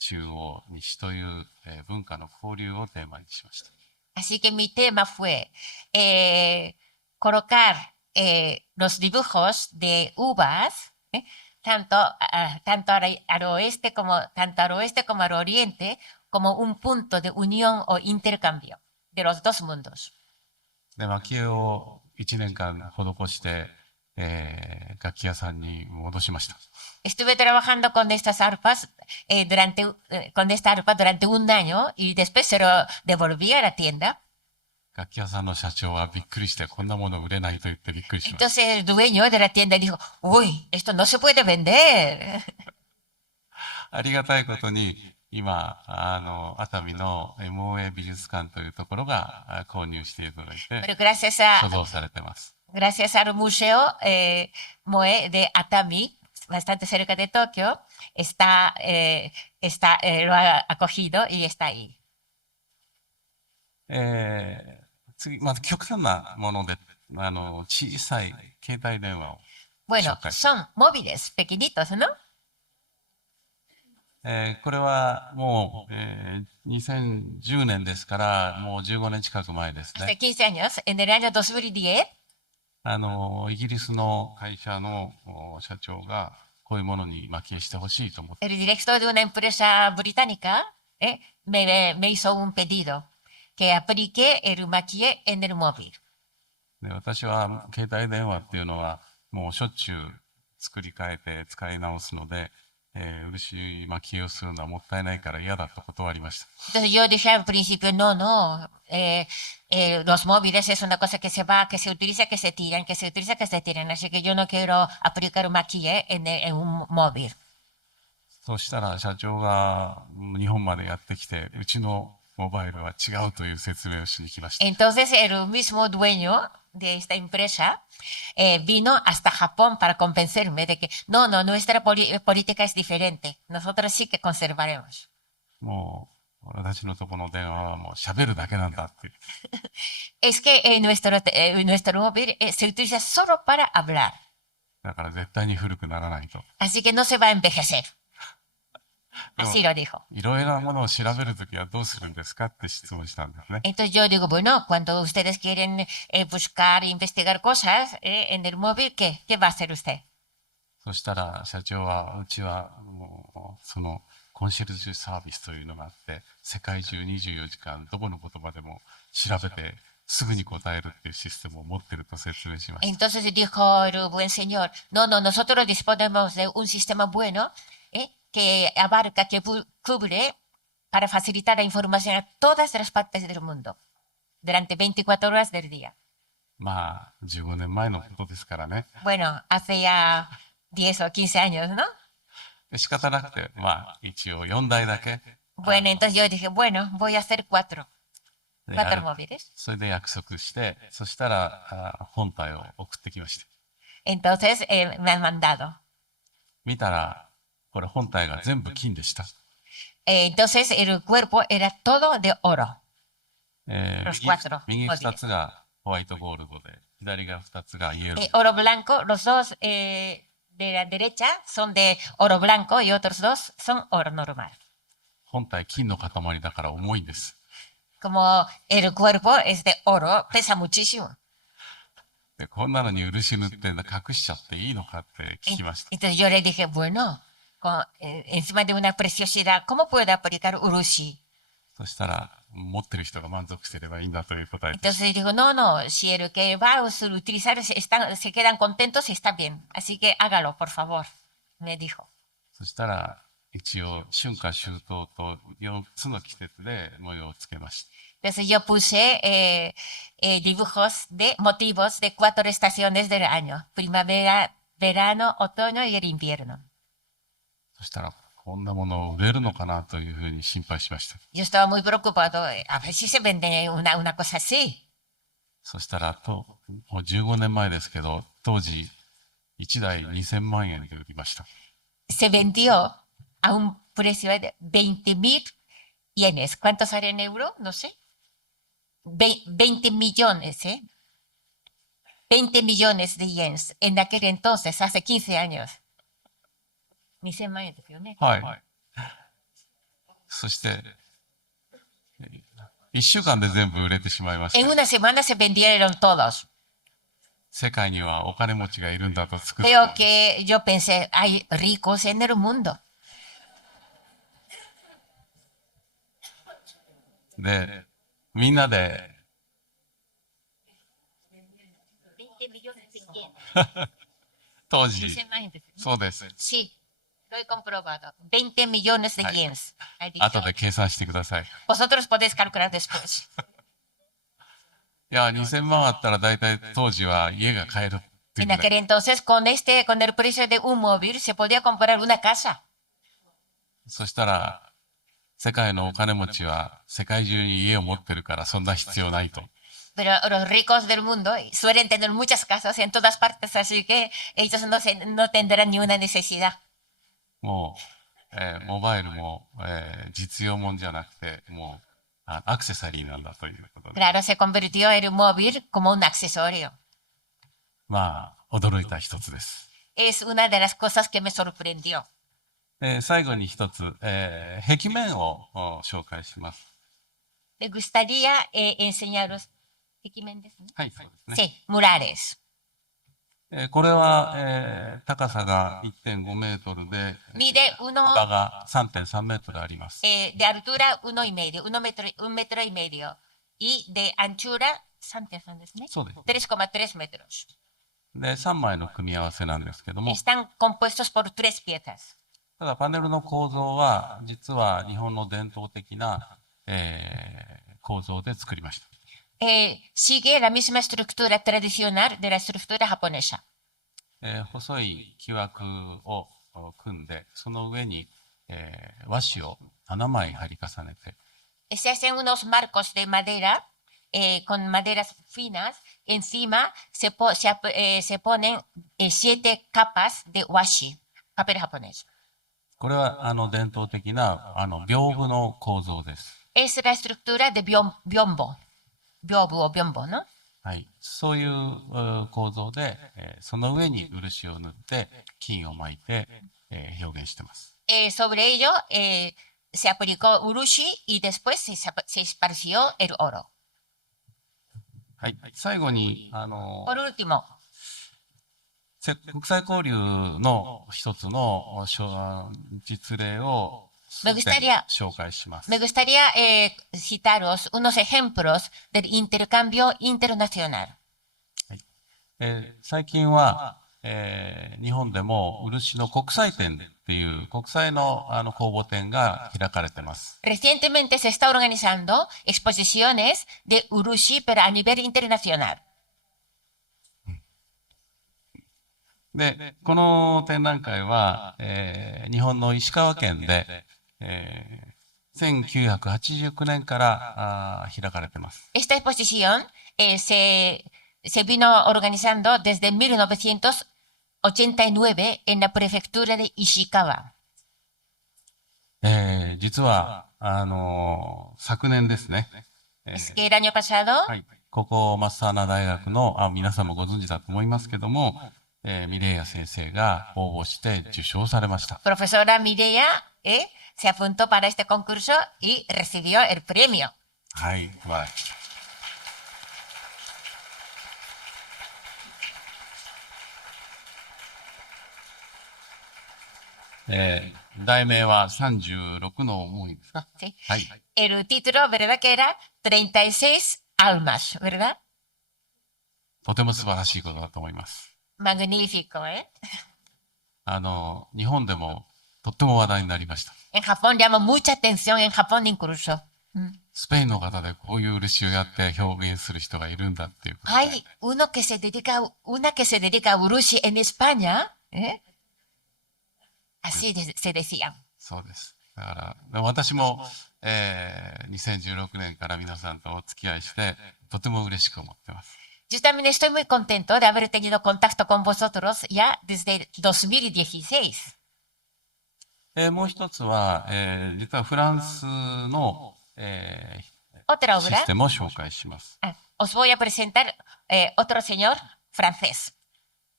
中央、西という、文化の交流をテーマにしました。 Así que mi tema fue colocar los dibujos de uvas, tanto al oeste como al oriente, como un punto de unión o intercambio de los dos mundos. で、蒔絵を1年間施して、楽器屋さんに戻しました。 Estuve trabajando con estas arpas durante un año y después se lo devolví a la tienda. 楽器屋さんの社長はびっくりして、こんなもの売れないと言ってびっくりしました。 Entonces el dueño de la tienda dijo, uy, esto no se puede vender. ありがたいことに、今、熱海の MOA 美術館というところが購入していただいて、 Pero 所蔵されてます。 gracias al museo Moe de Atami, bastante cerca de Tokio, lo ha acogido y está ahí. 次、まず極端なもので、小さい携帯電話を。 Bueno, Choca. son móviles pequeñitos, ¿no? これはもう、2010年ですから、もう15年近く前です Hace ね。 15 años, en el año 2010, イギリスの会社の社長が、こういうものに蒔絵してほしいと思って、 el director de una empresa británica me hizo un pedido que aplique el maquillé en el móvil. で、私は携帯電話っていうのは、もうしょっちゅう作り変えて使い直すので、漆巻きをするのはもったいないから嫌だと断りました。 Entonces yo dije al principio, no, no, los móviles es una cosa que se va, que se utiliza, que se tiran, que se utiliza, que se tiran. Así que yo no quiero aplicar maquillaje en un móvil. そうしたら社長が日本までやってきて、うちのモバイルは違うという説明をしに来ました。 Entonces el mismo dueño de esta empresa vino hasta Japón para convencerme de que no, no, nuestra política es diferente. Nosotros sí que conservaremos. もう私のとこの電話はもう喋るだけなんだって。 Es que nuestro móvil se utiliza solo para hablar. だから絶対に古くならないと。 Así que no se va a envejecer. Así lo dijo. いろいろなものを調べるときはどうするんですかって質問したんですね。 Entonces yo digo, bueno, cuando ustedes quieren buscar, investigar cosas en el móvil, ¿qué va a hacer usted? そしたら社長は、うちはもうそのコンシェルジュサービスというのがあって、世界中24時間どこの言葉でも調べてすぐに答えるっていうシステムを持ってると説明しました。 Entonces dijo el buen señor, no, no, nosotros disponemos de un sistema bueno que abarca, que cubre para facilitar la información a todas las partes del mundo durante 24 horas del día. まあ、15年前のことですからね。 Bueno, hace ya 10 o 15 años, ¿no? で仕方なくて、まあ、一応4台だけ。 Bueno, entonces yo dije, bueno, voy a hacer 4 で móviles. それで約束して、そしたら本体を送ってきました。 Entonces me han mandado. 見たら、これ本体が全部金でした。 Entonces el cuerpo era todo de oro. Los cuatro 右2つがホワイトゴールドで、左が2つがイエロー。 Oro blanco, los dos de la derecha son de oro blanco y otros dos son oro normal. 本体金の塊だから重いんです。 Como el cuerpo es de oro, pesa muchísimo. で、こんなのに漆塗って隠しちゃっていいのかって聞きました。 Entonces yo le dije, bueno, encima de una preciosidad, ¿cómo puedo aplicar urushi? そしたら、持ってる人が満足してればいいんだという答えで。 Entonces dijo, no, no, si el que va a utilizar se quedan contentos, está bien. Así que hágalo, por favor, me dijo. そしたら、一応、春夏秋冬と4つの季節で模様をつけました。 Entonces yo puse dibujos de motivos de 4 estaciones del año. Primavera, verano, otoño y el invierno. そしたら、こんなものを売れるのかなというふうに心配しました。 Yo estaba muy preocupado, a ver si se vende una cosa así. そしたら、もう15年前ですけど、当時、1台2000万円で売りました。 Se vendió a un precio de 20.000 yenes. ¿Cuánto sale en euro? No sé. 20 millones, ¿eh? 20 millones de yens en aquel entonces, hace 15 años. 2000万円ですよね。はい。そして、1週間で全部売れてしまいまし En た。 una semana se vendieron todos. 世界にはお金持ちがいるんだと作って。 Creo que yo pensé, hay ricos en el mundo. で、みんなで、 20 millones de yenes. 当時、 2000万円ですよね。そうです。 Sí, lo he comprobado. 20 millones de yens. ha dicho. 後で計算してください。 Vosotros podéis calcular después. いや、2000万あったら大体当時は家が買えるってい En うん aquel で。 entonces, con el precio de un móvil, se podía comprar una casa. そしたら、世界のお金持ちは世界中に家を持ってるからそんな必要ないと。 Pero los ricos del mundo suelen tener muchas casas en todas partes, así que ellos no tendrán ni una necesidad. もう、モバイルも、実用もんじゃなくて、もうアクセサリーなんだということで。 Claro, se convirtió el móvil como un accesorio. まあ、驚いた一つです。 Es una de las cosas que me sorprendió. 最後に一つ、壁面を紹介します。 Me gustaría enseñaros. ¿Tequimendes? はい、そうですね。 Sí, murales. これは、高さが 1.5 メートルで、 Mide 幅 uno が 3.3 メートルあります。 de altura 1,5, 1 metro y medio. Y de anchura, そうです。 3,3 metros. で、3枚の組み合わせなんですけども、 Están compuestos por 3 piezas. ただパネルの構造は実は日本の伝統的な、構造で作りました。Sigue la misma estructura tradicional de la estructura japonesa. 細い木枠を組んで、その上に、和紙を7枚貼り重ねて、Se hacen unos marcos de madera con maderas finas. Encima se ponen 7 capas de washi, papel japonés. これは伝統的な屏風の構造です。Es la estructura de biombo. Byobu o biombo, ¿no? はい、そういう構造で、その上に漆を塗って金を巻いて、表現しています。Sobre ello se aplicó urushi y después se esparció el oro. はい、最後にPor último, 国際交流の一つの実例を紹介します。me gustaría citaros unos ejemplos del intercambio internacional. 最近は、日本でも漆の国際展っていう国際の公募展が開かれています。Recientemente se está organizando exposiciones de urushi, pero a nivel internacional. で、この展覧会は、日本の石川県で、1989年から開かれています。Esta exposición se vino organizando desde 1989 en la prefectura de Ishikawa. 実は、昨年ですね。Es que el año pasado, はい。ここ、マスターナ大学の、皆さんもご存知だと思いますけども、ミレイヤ先生が応募して受賞されました。profesora Mireia se apuntó para este concurso y recibió el premio. はい、素晴らしい。題名は36の思いですか？ ¿Sí? はい。El título, ¿verdad? Que era 36 almas, ¿verdad? とても素晴らしいことだと思います。Magnífico, ¿eh? 日本でもとっても話題になりました。En Japón llamó mucha atención, en Japón incluso. スペインの方でこういう漆をやって表現する人がいるんだっていうことで。Hay una que se dedica a urushi en España, ¿eh? Así se decía. そうです。だから、私も、2016年から皆さんとお付き合いして、とても嬉しく思ってます。Yo también estoy muy contento de haber tenido contacto con vosotros ya desde 2016. もう一つは、実はフランスの、Otra シ obra, ステムを紹介します。os voy a presentar otro señor francés.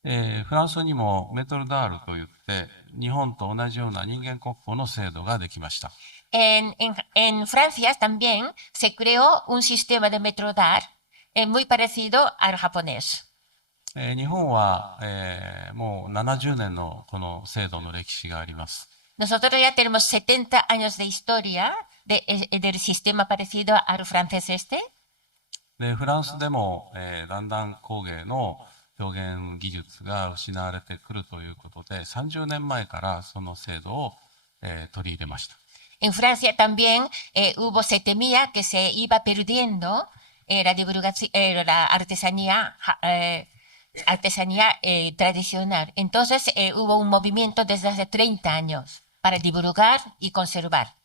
フランスにもメトルダールといって、日本と同じような人間国宝の制度ができました。En Francia también se creó un sistema de metrodar muy parecido al japonés. 日本は、もう70年のこの制度の歴史があります。Nosotros ya tenemos 70 años de historia del sistema parecido al francés este. で、フランスでも、だんだん工芸の表現技術が失われてくるということで、30年前からその制度を、取り入れました。En Francia también se temía que se iba perdiendo la divulgación, la artesanía tradicional. Entonces hubo un movimiento desde hace 30 años para divulgar y conservar.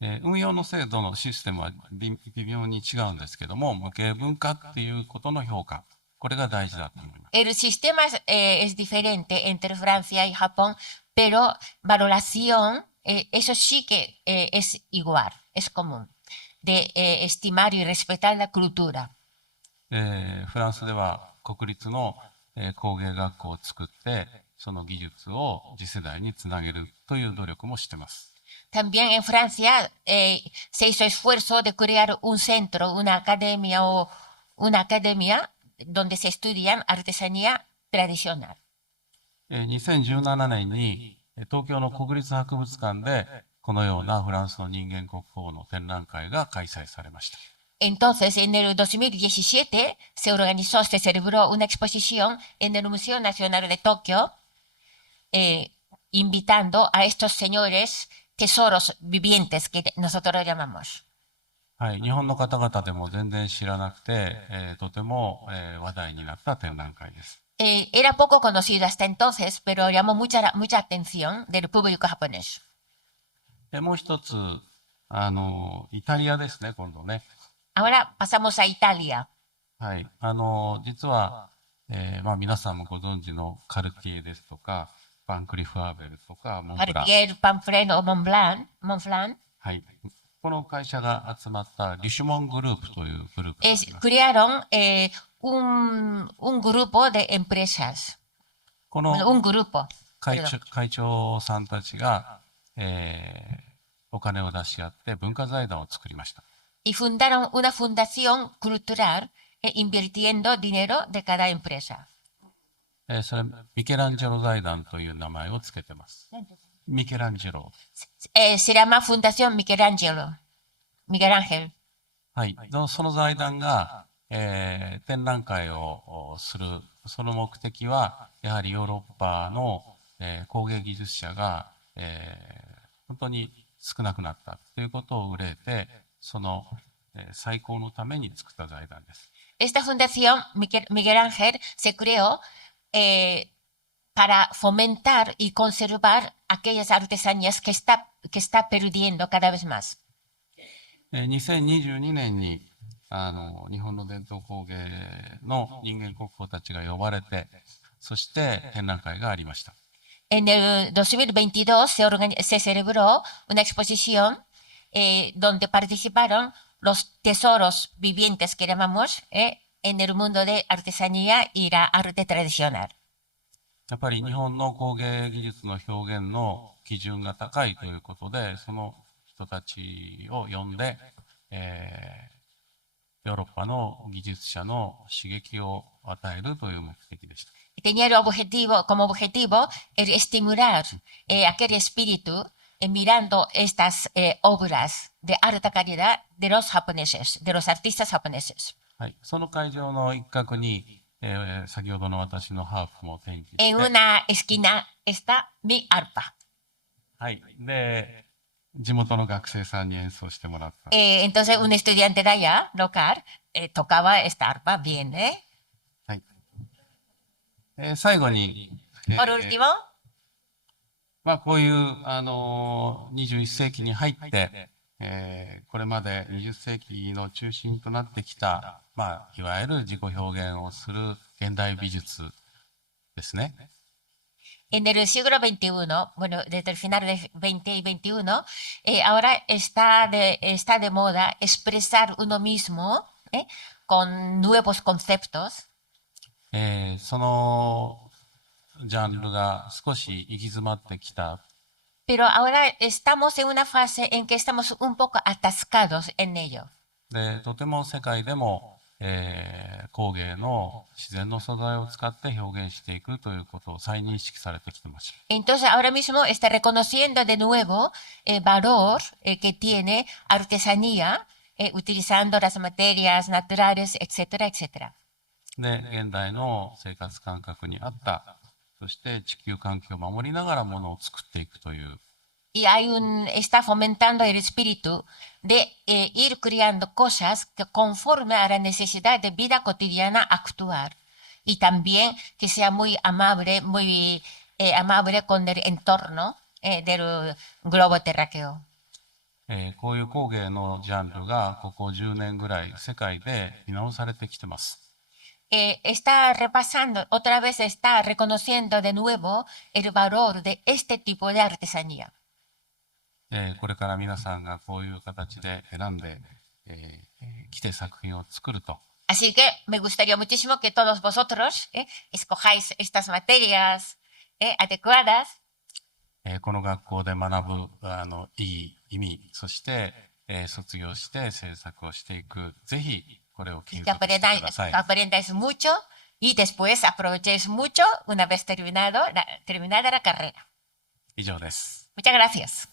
運用の制度のシステムは微妙に違うんですけども、無形文化っていうことの評価、これが大事だと思います。El sistema es diferente entre Francia y Japón, pero valoración, eso sí que es igual, es común, de estimar y respetar la cultura. フランスでは国立の工芸学校を作って、その技術を次世代につなげるという努力もしています。También en Francia se hizo esfuerzo de crear un centro, una academia donde se estudian artesanía tradicional. 2017年に東京の国立博物館でこのようなフランスの人間国宝の展覧会が開催されました。Entonces, en el 2017 se celebró una exposición en el Museo Nacional de Tokio invitando a estos señores tesoros vivientes que nosotros llamamos. はい、日本の方々でも全然知らなくて、とても、話題になった展覧会です。Era poco conocido hasta entonces, pero llamó mucha atención del público japonés. もう一つ、イタリアですね、今度ね。 Ahora pasamos a Italia. はい。実は、皆さんもご存知のカルティエですとか、バンクリファーベルとか、モンブラン。 Cartier, Panfreno o Montblanc. はい。この会社が集まったリシュモングループというグループがあります。 Crearon un grupo de empresas. この Un grupo. 会長さんたちが、お金を出し合って文化財団を作りました。 Y fundaron una fundación cultural invirtiendo dinero de cada empresa. それ、ミケランジェロ財団という名前をつけてます。ミケランジェロ。Se llama Fundación Michelangelo. Miguel Ángel. はい。その財団が、展覧会をする、その目的は、やはりヨーロッパの、工芸技術者が、本当に少なくなったということを憂えて、その、再興のために作った財団です。 Esta fundación Miguel Ángel se creó para fomentar y conservar aquellas artesanías que está perdiendo cada vez más. 2022年に日本の伝統工芸の人間国宝たちが呼ばれて、そして展覧会がありました。 En el 2022 se celebró una exposición donde participaron los tesoros vivientes que llamamos en el mundo de artesanía y la arte tradicional. やっぱり日本の工芸技術の表現の基準が高いということで、その人たちを呼んで、ヨーロッパの技術者の刺激を与えるという目的でした。 Tenía como objetivo el estimular aquel espíritu mirando estas obras de alta calidad de los japoneses, de los artistas japoneses. はい、その会場の一角に、先ほどの私のハープも展示して、 En una esquina está mi arpa. はい、で地元の学生さんに演奏してもらった。 Entonces un estudiante de allá, local, tocaba esta arpa bien, ¿eh? はい。最後に、Por último, こういう、21世紀に入って、これまで20世紀の中心となってきた、いわゆる自己表現をする現代美術ですね。 en el siglo XXI, bueno, desde el final de 20 y 21, ahora está de moda expresar uno mismo con nuevos conceptos. そのジャンルが少し行き詰まってきた。 Pero ahora estamos en una fase en que estamos un poco atascados en ello. で、とても世界でも、工芸の自然の素材を使って表現していくということを再認識されてきてます。 Entonces ahora mismo está reconociendo de nuevo el valor que tiene artesanía utilizando las materias naturales, etcétera, etcétera. で、現代の生活感覚に合った、そして地球環境を守りながらものを作っていくという。 Y está fomentando el espíritu de ir creando cosas que conforme a la necesidad de vida cotidiana actuar. Y también que sea muy amable con el entorno del globo terráqueo. こういう工芸のジャンルがここ10年ぐらい世界で見直されてきてます。 Está repasando, otra vez está reconociendo de nuevo el valor de este tipo de artesanía. これから皆さんがこういう形で選んで、来て作品を作ると。 Así que me gustaría muchísimo que todos vosotros escojáis estas materias adecuadas. この学校で学ぶいい意味、そして、卒業して制作をしていく、ぜひこれを継続してください。 Que aprendáis mucho y después aprovechéis mucho una vez terminada la carrera. 以上です。 Muchas gracias.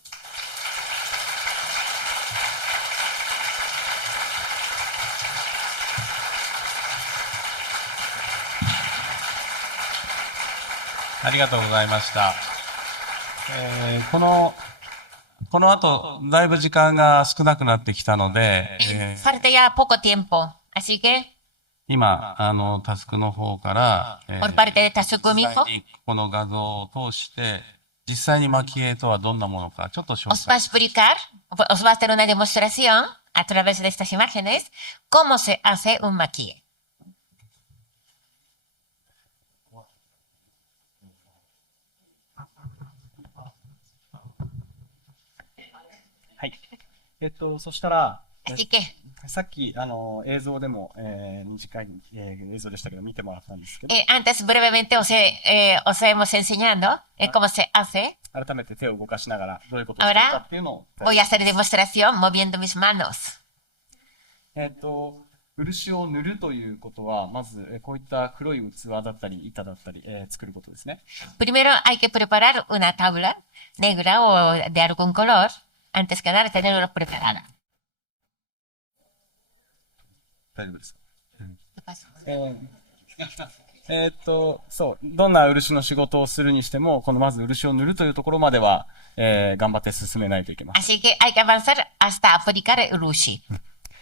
ありがとうございました。この後、だいぶ時間が少なくなってきたので、Falta ya poco tiempo. Así que, 今、タスクの方から、por parte de Tasukumi, 実際にこの画像を通して、実際に蒔絵とはどんなものか、ちょっと紹 os va a 介。 explicar, os va a hacer una demostración a través de estas imágenes cómo se hace un maquille. はい。そしたら、 Así que, さっき、映像でも、短い、映像でしたけど、見てもらったんですけど、 antes brevemente os hemos enseñado cómo se hace. 改めて手を動かしながら、どういうことをしてるかっていうのを、 Voy a hacer demostración moviendo mis manos. 漆を塗るということは、まず、こういった黒い器だったり、板だったり、作ることですね。 Primero hay que preparar una tabla negra o de algún color. Antes que nada, tenerlo preparada. 大丈夫ですか？そう、どんな漆の仕事をするにしても、このまず漆を塗るというところまでは、頑張って進めないといけません。 Así que hay que avanzar hasta aplicar el urushi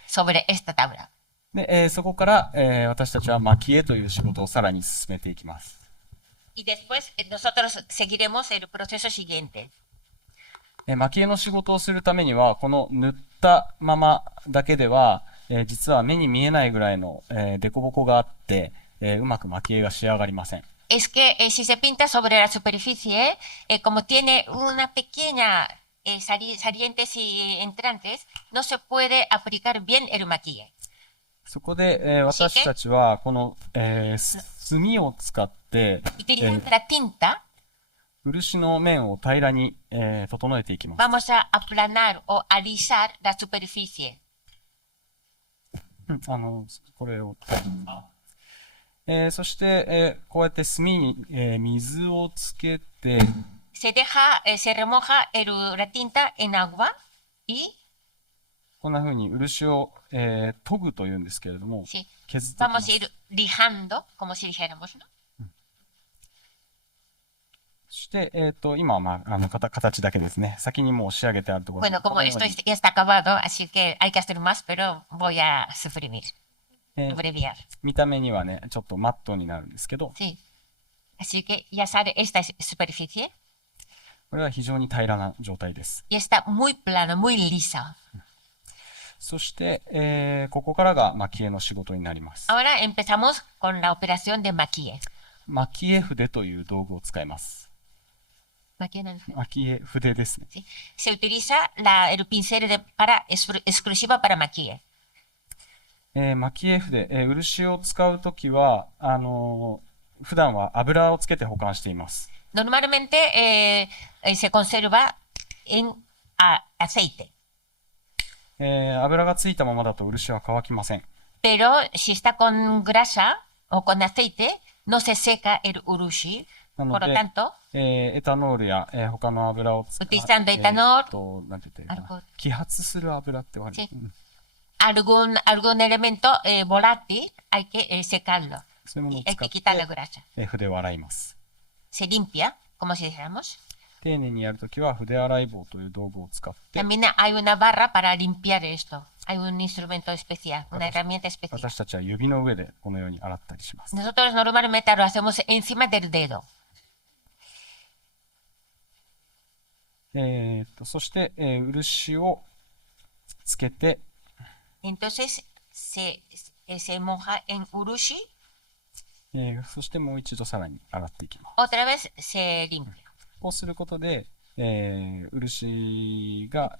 sobre esta tabla. で、そこから、私たちは蒔絵という仕事をさらに進めていきます。 Y después nosotros seguiremos el proceso siguiente. 蒔絵の仕事をするためには、この塗ったままだけでは、実は目に見えないぐらいの、凸凹があって、うまく蒔絵が仕上がりません。 Es que si se pinta sobre la superficie, como tiene una pequeña salientes y entrantes, no se puede aplicar bien el maquillaje. そこで、私たちは、この、墨を使って、Utilizando la tinta, 漆の面を平らに、整えていきます。 vamos a aplanar o alisar la superficie. これを。そして、こうやって墨に、水をつけて、 Se remoja la tinta en agua y こんな風に漆を、研ぐというんですけれども、 sí, 削っていきま vamos す。 a ir lijando, como si dijéramos, ¿no? そして、今は、まあ、形だけですね。先にもう仕上げてあるところ。 Bueno, こ como のよう esto に ya está acabado, así que hay que hacer más, pero voy a suprimir, えー abreviar. 見た目にはね、ちょっとマットになるんですけど、 Sí. Así que ya sale esta superficie これは非常に平らな状態です。 y está muy plano, muy lisa. そして、ここからが蒔絵の仕事になります。 Ahora empezamos con la operación de maquillaje. 蒔絵筆という道具を使います。 Maquillaje, ¿no? 蒔絵筆ですね。 Sí. Se utiliza el pincel exclusivo para maquillaje. 蒔絵筆、漆を使うときは、普段は油をつけて保管しています。 Normalmente se conserva en aceite, 油がついたままだと漆は乾きません。 pero si está con grasa o con aceite, no se seca el urushi. な Por の lo で、 tanto, エタノールや、他の油を使って、 Utilizando etanol なんて言ったらいいかな algo- 揮発する油って言われる。 Sí. algún elemento volátil hay que secarlo. そういうものを Y hay 使 que っ quitar la て、 grasa. 筆を洗います。 Se limpia, como si dijéramos. 丁寧にやるときは筆洗い棒という道具を使って、 También hay una barra para limpiar esto. Hay un instrumento especial, una herramienta especial. 私たちは指の上でこのように洗ったりします。 Nosotros normalmente lo hacemos encima del dedo. そして、漆をつけて、 Entonces se moja en urushi, そしてもう一度さらに洗っていきます。 otra vez se limpia. こうすることで、漆が、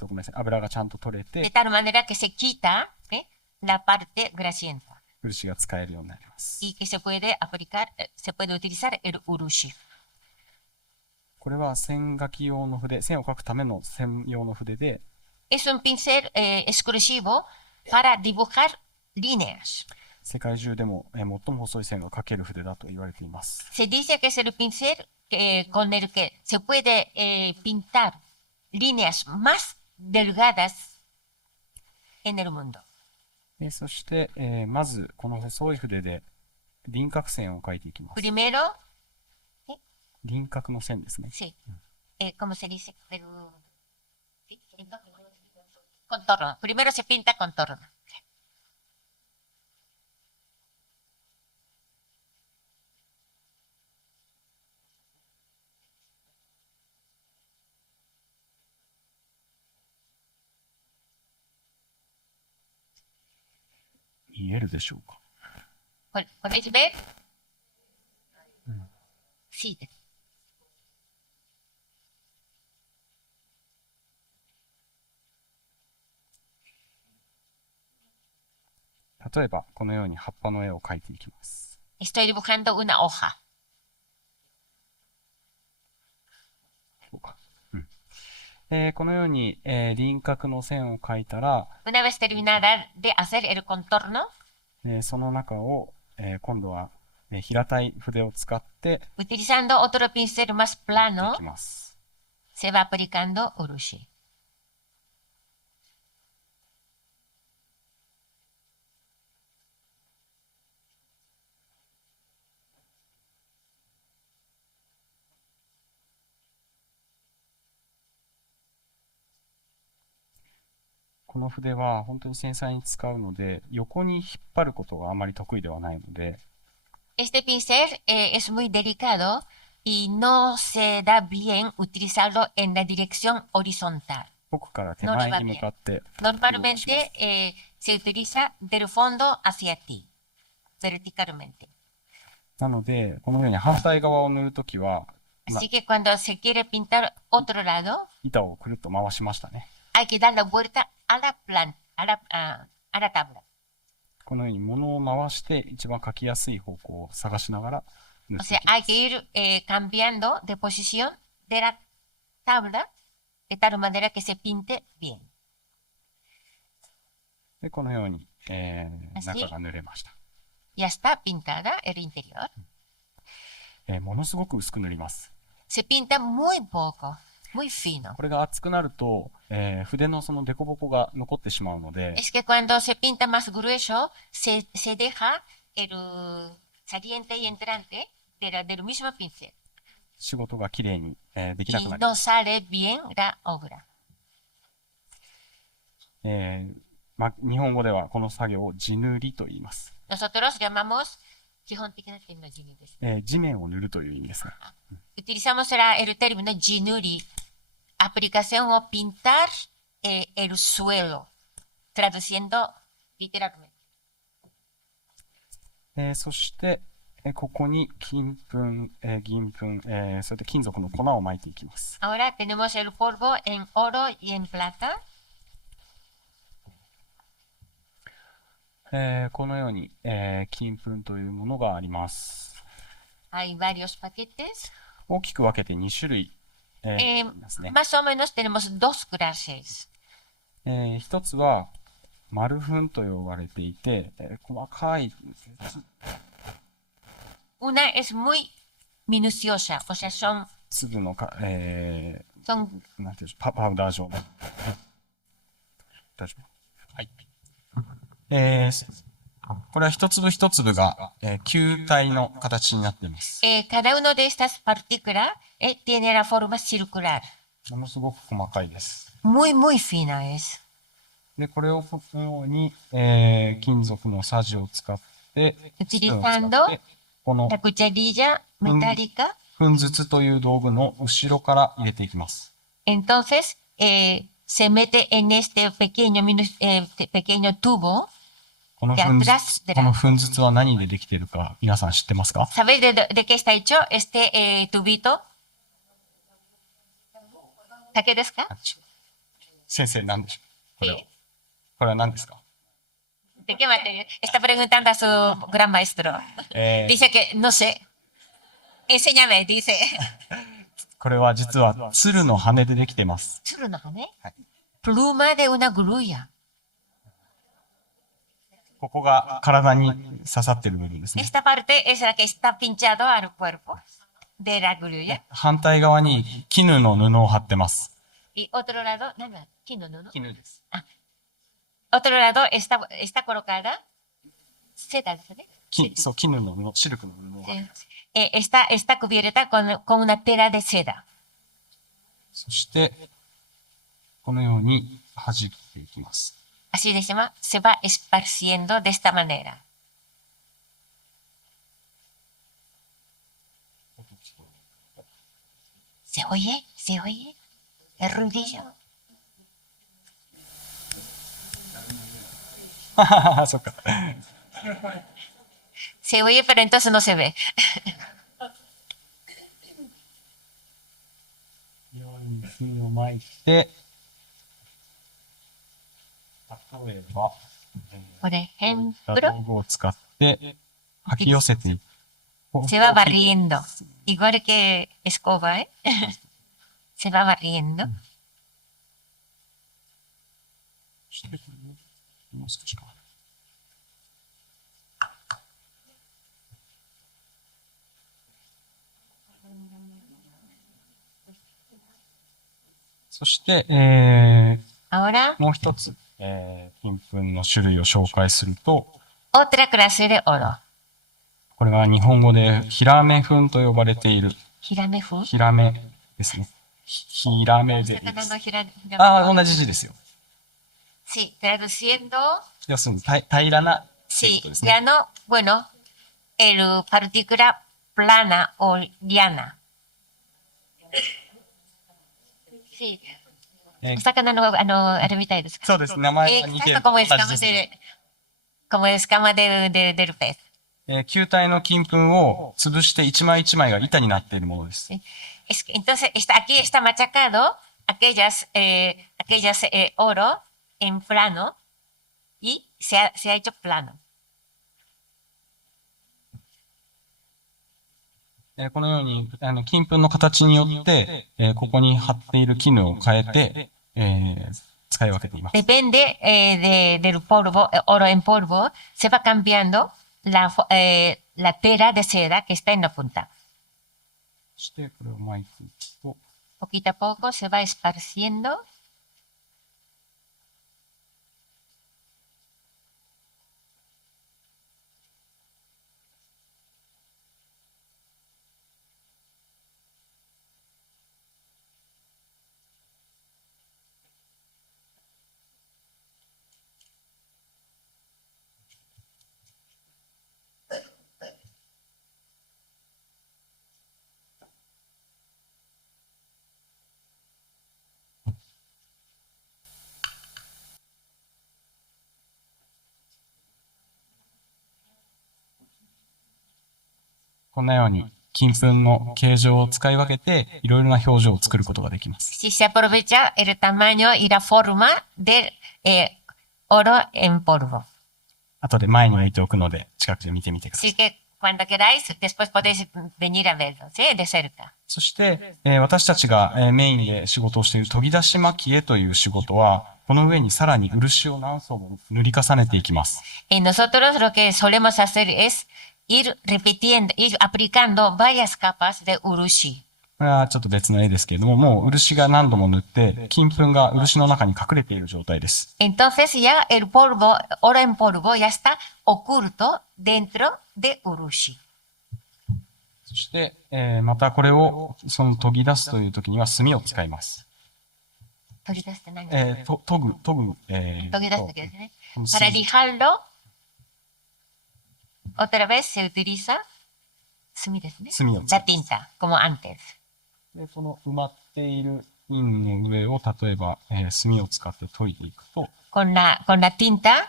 ごめんなさい、油がちゃんと取れ De て、 tal manera que se quita la parte grasienta 漆が使えるようになります。 y que se puede aplicar, se puede utilizar el urushi. これは線書き用の筆、線を書くための線用の筆で、 Es un pincel exclusivo para dibujar líneas. 世界中でも、最も細い線が書ける筆だと言われています。 Se dice que es el pincel con el que se puede pintar líneas más delgadas en el mundo. そして、まずこの細い筆で輪郭線を書いていきます。 Primero, 輪郭の線ですね。 sí, ¿cómo se dice? Contorno. Primero se pinta contorno. ¿Podéis ver? Sí. 例えば、このように葉っぱの絵を描いていきます。Estoy dibujando una hoja. そうか。このように、輪郭の線を描いたら、Una vez terminada de hacer el contorno, その中を、今度は、平たい筆を使って utilizando otro pincel más い plano, きます。 se va aplicando urushi. この筆は本当に繊細に使うので、横に引っ張ることがあまり得意ではないので、 Este pincel es muy delicado y no se da bien utilizarlo en la dirección horizontal. 僕から手前に向かって、 Normalmente se utiliza del fondo hacia ti, verticalmente. なので、このように反対側を塗るときは、 Así que cuando se quiere pintar otro lado, 板をくるっと回しましたね。 hay que dar la vuelta a la a la tabla. このように物を回して一番描きやすい方向を探しながら塗 O ってい sea, きま hay す。 que ir cambiando de posición de la tabla de tal manera que se pinte bien. で、このように、Así 中が塗れました。 ya está pintada el interior. ものすごく薄く塗ります。 Se pinta muy poco, muy fino. これが厚くなると、筆のその凸凹が残ってしまうので、 Es que cuando se pinta más grueso, se deja el saliente y entrante del mismo pincel 仕事がきれいに、できなく y なり no ます。 sale bien la obra. 日本語ではこの作業を地塗りと言います。 Nosotros llamamos, 基本的な点の字です。地面を塗るという意味ですね。 Utilizamos el término jinuri, aplicación o pintar el suelo, traduciendo literalmente. そして、ここに金粉、銀粉、それで金属の粉を巻いていきます。 Ahora tenemos el polvo en oro y en plata. このように、金粉というものがあります。 Hay varios paquetes. 大きく分けて2種類、ありますね。 Más o menos tenemos dos clases. 一つは丸粉と呼ばれていて、細かい Una es muy minuciosa, o sea, son, 粒のか、son なんていうんでしょう、パウダー状の。大丈夫。はい。これは一粒一粒が、球体の形になっています。 cada uno de estas partículas tiene la forma circular. ものすごく細かいです。 Muy, muy fina es. で、これをこのように、金属のさじを使って、 Utilizando この la cucharilla metálica. 粉筒という道具の後ろから入れていきます。 Entonces, se mete en este pequeño, pequeño tubo. この de 粉 atrás de こ la- の粉筒は何でできているか皆さん知ってますか？ ¿Sabéis de qué está hecho este tubito? ¿Saqué desu ka? 先生何でしょう？これは。 Sí. これは何ですか？ ¿De qué material? Está preguntando a su gran maestro. えー Dice que no sé. Enséñame, dice. これは実は鶴の羽でできています。 Tsuru no hane? はい Pluma de una grulla. ここが体に刺さっている部分ですね。 Esta parte es la que está pinchado al cuerpo de la grulla. 反対側に絹の布を貼ってます。 Y otro lado, nada, ¿quién no? 絹です。 Otro lado está colocada seda, ¿sí? そう、絹の布、シルクの布を貼ってます。 Está cubierta con una tela de seda. そして、このように弾いていきます。Así decimos, se va esparciendo de esta manera. ¿Se oye? ¿Se oye? ¿El ruidillo? そっか。Se oye, pero entonces no se ve. 火を巻いて、例えば、Por 道 ejemplo, 具を使って吐き寄せていく。 se va barriendo. Igual que escoba, ¿eh? Se va barriendo. もう少しかな。そして、Ahora, もう一つ、金粉の種類を紹介すると、 otra clase de oro. これは日本語でヒラメ粉と呼ばれている、 Jiramefu. ヒラメですね。ヒラメでいいです。 Hirame. ああ、同じ字ですよ。 Sí, traduciendo, 要するに平らなっていうこ sí, とですね。 llano, bueno, el partícula plana o llana. Sí. えーお魚の、あれみたいですか。そうです。名前は似てる。 Exacto, como 同じ escama です。 como escama del pez. 球体の金粉を潰して一枚一枚が板になっているものです。 Entonces, aquí está machacado aquellas oro en plano y se ha hecho plano. このように金粉の形によって、ここに貼っている絹を変えて、使い分けています。 Depende del polvo, oro en polvo, se va cambiando la tela de seda que está en la punta. そしてこれを巻いていくと、 Poquito a poco se va esparciendo. こんなように金粉の形状を使い分けて、いろいろな表情を作ることができます。 Si se aprovecha el tamaño y la forma del oro en polvo. 後で前に置いておくので、近くで見てみてください。 Así que cuando queráis, después podéis venir a verlo, ¿sí? De cerca. そして、私たちがメインで仕事をしている研ぎ出し蒔絵という仕事は、この上にさらに漆を何層も塗り重ねていきます。 Y nosotros lo que solemos hacer es ir repitiendo, ir aplicando varias capas de urushi. これはちょっと別の絵ですけれども、もう漆が何度も塗って、金粉が漆の中に隠れている状態です。 Entonces ya el polvo, oro en polvo, ya está oculto dentro de urushi. そして、またこれをその研ぎ出すという時には墨を使います。研ぎ出す、研ぎ出す時ですね。Para lijarlo, otra vez se utiliza 墨ですね。墨を使い La tinta, como antes. で、この埋まっている印の上を、例えば、墨を使って研いでいくと、con la tinta,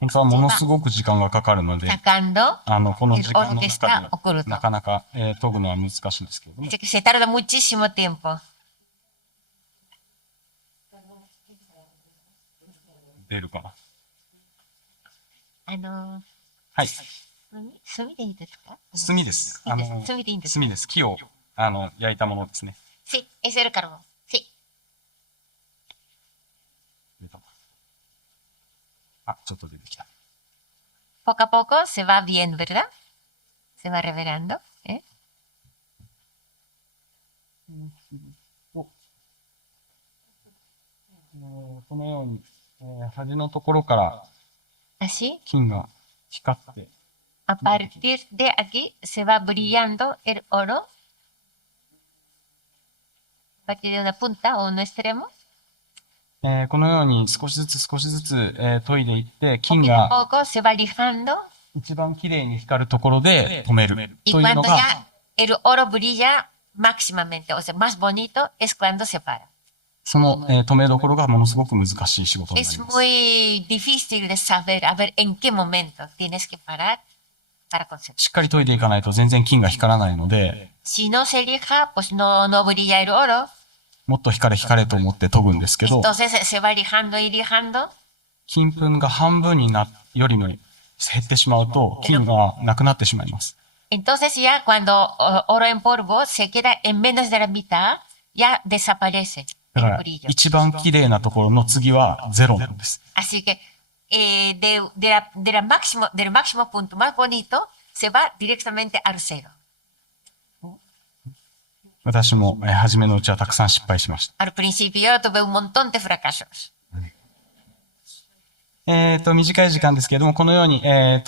本当はものすごく時間がかかるので、 sacando この時間 el oro の que 中 está で oculto. なかなか、研ぐのは難しいんですけれども、 Dice que se tarda muchísimo tiempo. 出るかな。はい。炭でいいですか？炭です。炭でいいんですか？炭です。木を、焼いたものですね。Sí, es el carbón. Sí. あ、ちょっと出てきた。 Poco a poco se va viendo, ¿verdad? Se va revelando. ¿Eh? このように、端のところから Así, 金が光って、 a partir de aquí se va brillando el oro. partir de una punta o un extremo. このように少しずつ少しずつ、研いでいって金 Poquito a が poco se va lijando 一番綺麗に光るところで止める y というの cuando が ya el oro brilla máximamente, o sea, más bonito, es cuando se para. その、止めどころがものすごく難しい仕事にな Es ります。 muy difícil de saber, a ver en qué momento tienes que parar para conseguir. しっかり研いでいかないと全然金が光らないので、 Si no se lija, pues no brilla el oro. もっと光れ光れと思って研ぐんですけど、 Entonces se va lijando y lijando. 金粉が半分になよりも減ってしまうと金がなくなってしまいます。 Entonces ya cuando oro en polvo se queda en menos de la mitad, ya desaparece だか el ら brillo. 一番綺麗なところの次はゼロなんです。 Así que del máximo punto más bonito se va directamente al cero. 私も初めのうちはたくさん失敗しました。 Al principio tuve un montón de fracasos. 短い時間ですけれども、このように、研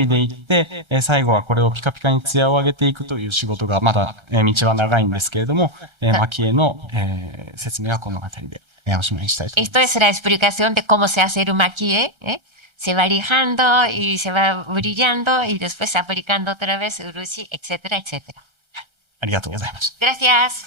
いでいって、最後はこれをピカピカに艶を上げていくという仕事が、まだ、道は長いんですけれども、蒔絵の、説明はこの辺りで、おしまいにしたいと思います。 Esto es la explicación de cómo se hace el maquille, ¿eh? Se va lijando y se va brillando y después aplicando otra vez urushi, etcétera, etcétera. ありがとうございました。 Gracias.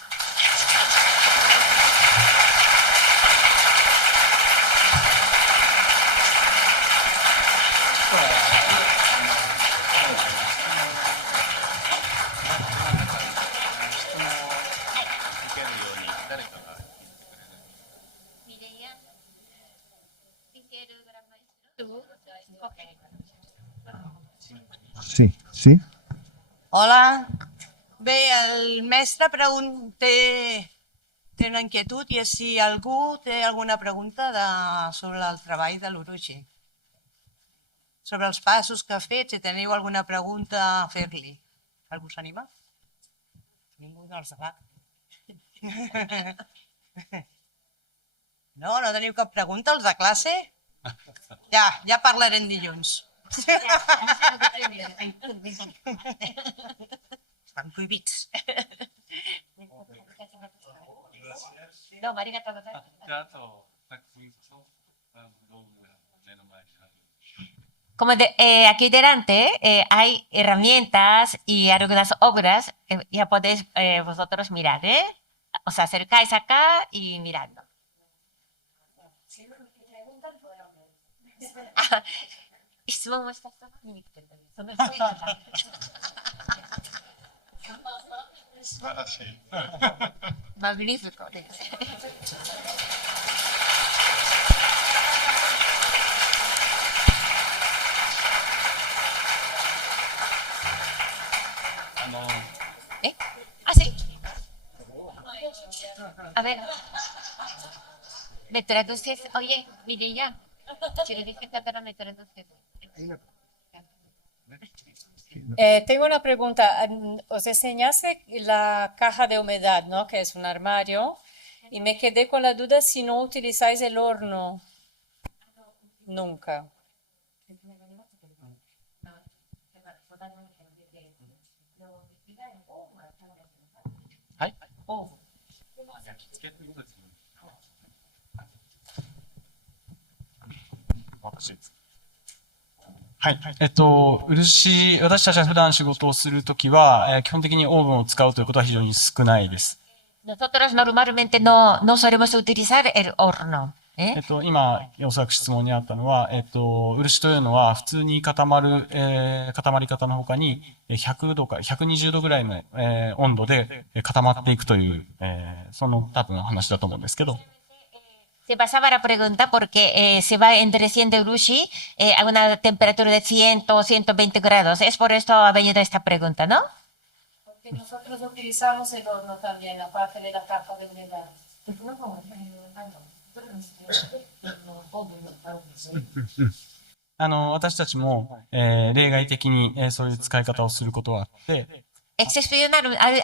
Sí, sí. Hola. Bé, el mestre té una inquietud i és si algú té alguna pregunta sobre el treball de l'Urushi. Sobre els passos que ha fet, si teniu alguna pregunta a fer-li. Algú s'anima? Ningú dels debat. No, no teniu cap pregunta, els de classe? Ja parlarem dilluns. Estan prohibits. No, arigatou gozaimasu. じゃあ、あと、作品と、道具が目の前にある。 Como aquí delante hay herramientas y algunas obras, ya podéis vosotros mirar, ¿eh? Os acercáis acá y mirando. Ah, 質問をした人が見に来てる。その人が素晴らしい。Magnífico. ¿Eh? ¿Ah, sí? A ver. ¿Me traduces? Oye, mire ya. Si le dije pero me traduces. Tengo una pregunta. Os enseñaste la caja de humedad, ¿no? Que es un armario. Y me quedé con la duda si no utilizáis el horno. Nunca. ¿Hay? はい。漆、私たちが普段仕事をするときは、基本的にオーブンを使うということは非常に少ないです。Nosotros normalmente no solemos utilizar el horno. ¿Eh? 今、おそらく質問にあったのは、漆というのは普通に固まり方の他に、100度から120度ぐらいの、温度で固まっていくという、その多分話だと思うんですけど、Se basaba la pregunta porque se va endureciendo el urushi a una temperatura de 100 o 120 grados. Es por esto ha venido esta pregunta, ¿no? Porque nosotros utilizamos el horno también, aparte de la caja de humedad. 私たちも、例外的に、そういう使い方をすることはあって、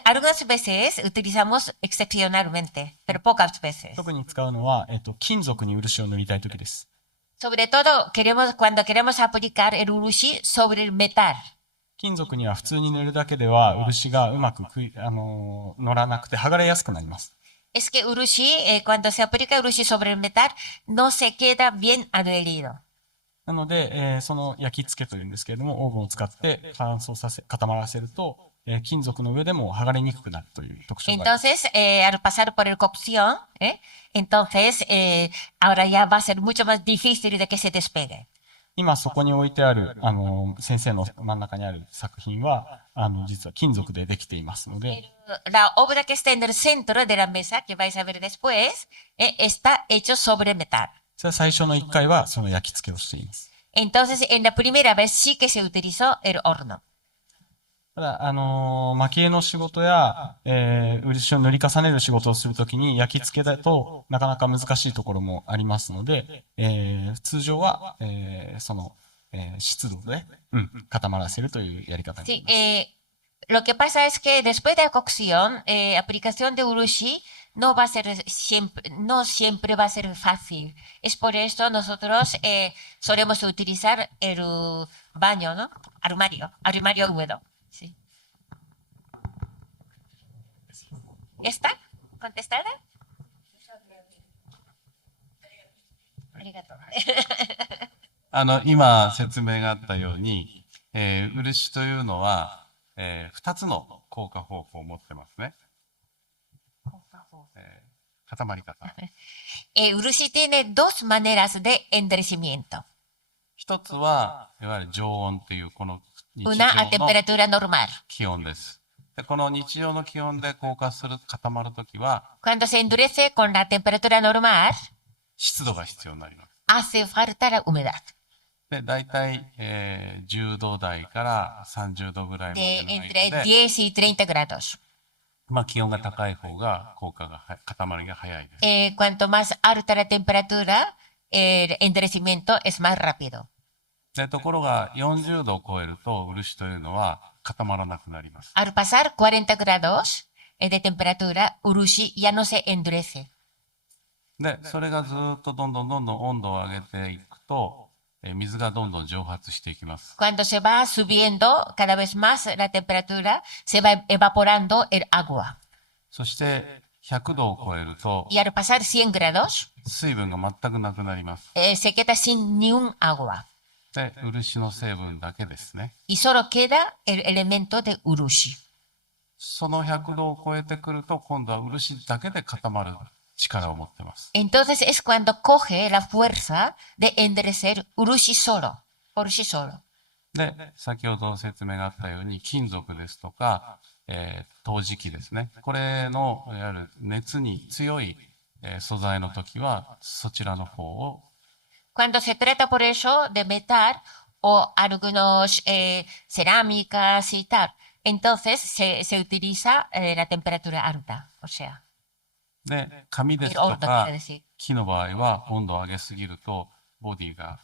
Algunas veces utilizamos excepcionalmente, pero pocas veces. 特に使うのは、金属に漆を塗りたいときです。Sobre todo cuando queremos aplicar el urushi sobre el metal. 金属には普通に塗るだけでは漆がうまく乗らなくて剥がれやすくなります。Es que urushi, cuando se aplica urushi sobre el metal, no se queda bien adherido. なので、その焼き付けというんですけれども、オーブンを使って乾燥させ、固まらせると、金属の上でも剥がれにくくなるという特徴があります。 Entonces, al pasar por el cocción, entonces ahora ya va a ser mucho más difícil de que se despegue. 今そこに置いてある、先生の真ん中にある作品は、実は金属でできていますので、 La obra que está en el centro de la mesa, que vais a ver después, está hecho sobre metal. それは最初の1回はその焼き付けをしています。 Entonces, en la primera vez sí que se utilizó el horno. ただ、蒔絵の仕事や、漆を塗り重ねる仕事をするときに焼き付けだとなかなか難しいところもありますので、通常は、湿度で、固まらせるというやり方になり Sí, ます。lo que pasa es que después de la cocción, aplicación de urushi no va a ser siempre, no siempre va a ser fácil. Es por esto nosotros solemos utilizar el baño, ¿no? Armario húmedo. Sí. ¿Está contestada? Arigato. 今説明があったように、漆というのは、2つの硬化方法を持ってますね。固まり方。Urushi tiene dos maneras de endurecimiento. 一つは、いわゆる常温というこの日常 Una a の temperatura normal. 気温です。で、この日常の気温で硬化する、固まるときは、 Cuando se endurece con la temperatura normal, 湿度が必要になります。 hace falta la humedad. で、大体、10度台から30度ぐらいま De での entre 間で、 10 y 30 grados. 気温が高い方が硬化が固まりが早いです。 Cuanto más alta la temperatura, el endurecimiento es más rápido. で、ところが40度を超えると漆というのは固まらなくなります。 Al pasar 40 grados de temperatura, urushi ya no se endurece. で、それがずっとどんどん温度を上げていくと、水がどんどん蒸発していきます。 Cuando se va subiendo cada vez más la temperatura, se va evaporando el agua. そして100度を超えると Y al pasar 100 grados, 水分が全くなくなります。 se queda sin ni un agua. で、漆の成分だけですね。 Y solo queda el elemento de urushi. その100度を超えてくると今度は漆だけで固まる力を持ってます。 Entonces es cuando coge la fuerza de endurecer urushi solo, por sí solo. で、先ほど説明があったように金属ですとか、陶磁器ですね。これのいわゆる熱に強い、素材の時はそちらの方を Cuando se trata por eso de metal o algunos cerámicas y tal, entonces se utiliza la temperatura alta, o sea, で、紙です el と horno か quiere decir. 木の場合は温度を上げすぎるとボディが、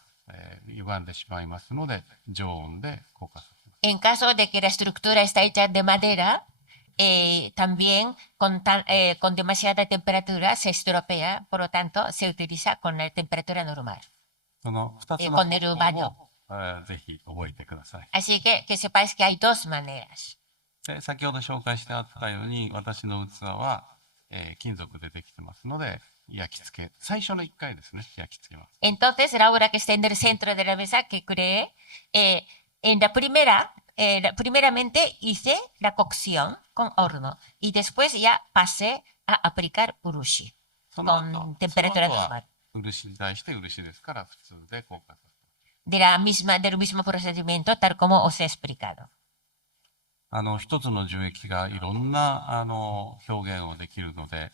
歪んでしまいますので常温で硬化させます。 En caso de que la estructura está hecha de madera, también con demasiada temperatura se estropea, por lo tanto se utiliza con la temperatura normal. その2つのこねるバニョ方法を、ぜひ覚えてください。 Así que sepáis que hay dos maneras. で、先ほど紹介してあったように私の器は、金属でできてますので焼き付け最初の1回ですね焼き付けます。 Entonces, la obra que está en el centro de la mesa que creé, en la primeramente hice la cocción con horno y después ya pasé a aplicar urushi その con temperatura その後 normal. は漆に対して漆ですから普通で硬化させます。 Del mismo procedimiento, tal como os he explicado. 一つの樹液がいろんな表現をできるので、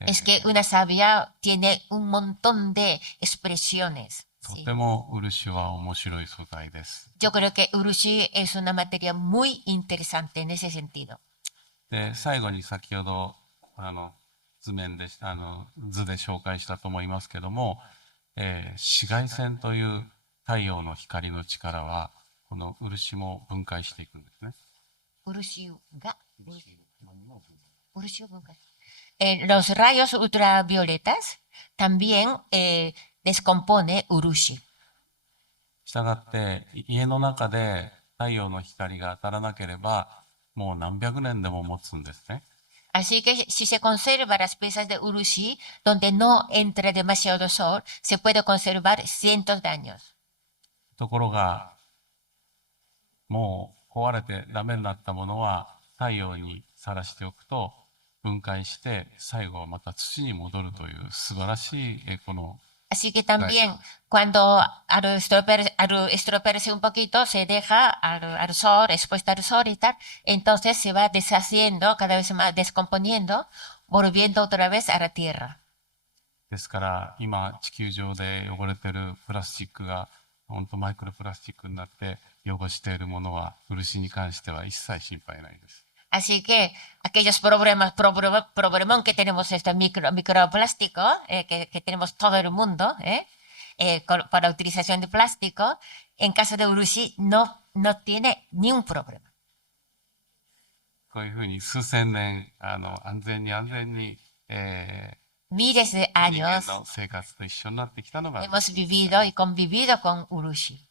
Es que una savia tiene un montón de expresiones. と Sí. ても漆は面白い素材です。 Yo creo que urushi es una materia muy interesante en ese sentido. で、最後に先ほど図面で図で紹介したと思いますけども、紫外線という太陽の光の力はこの漆も分解していくんですね。 Los rayos ultravioletas también descompone urushi. したがって家の中で太陽の光が当たらなければもう何百年でも持つんですね。Así que si se conserva las piezas de urushi donde no entra demasiado sol, se puede conservar cientos de años. ところが、もう壊れてダメになったものは太陽にさらしておくと分解して最後はまた土に戻るという素晴らしいこの Así que también cuando al estropearse un poquito se deja al sol, expuesta al sol y tal, entonces se va deshaciendo, cada vez más descomponiendo, volviendo otra vez a la tierra. ですから今地球上で汚れてるプラスチックが本当マイクロプラスチックになって汚しているものは漆に関しては一切心配ないです。 Así que aquellos problemas que tenemos este microplástico, que tenemos todo el mundo, para la utilización de plástico, en caso de urushi no tiene ni un problema. こういうふうに数千年安全に、Miles de 人間 años の生活と一緒になってきたのが hemos vivido y convivido con urushi.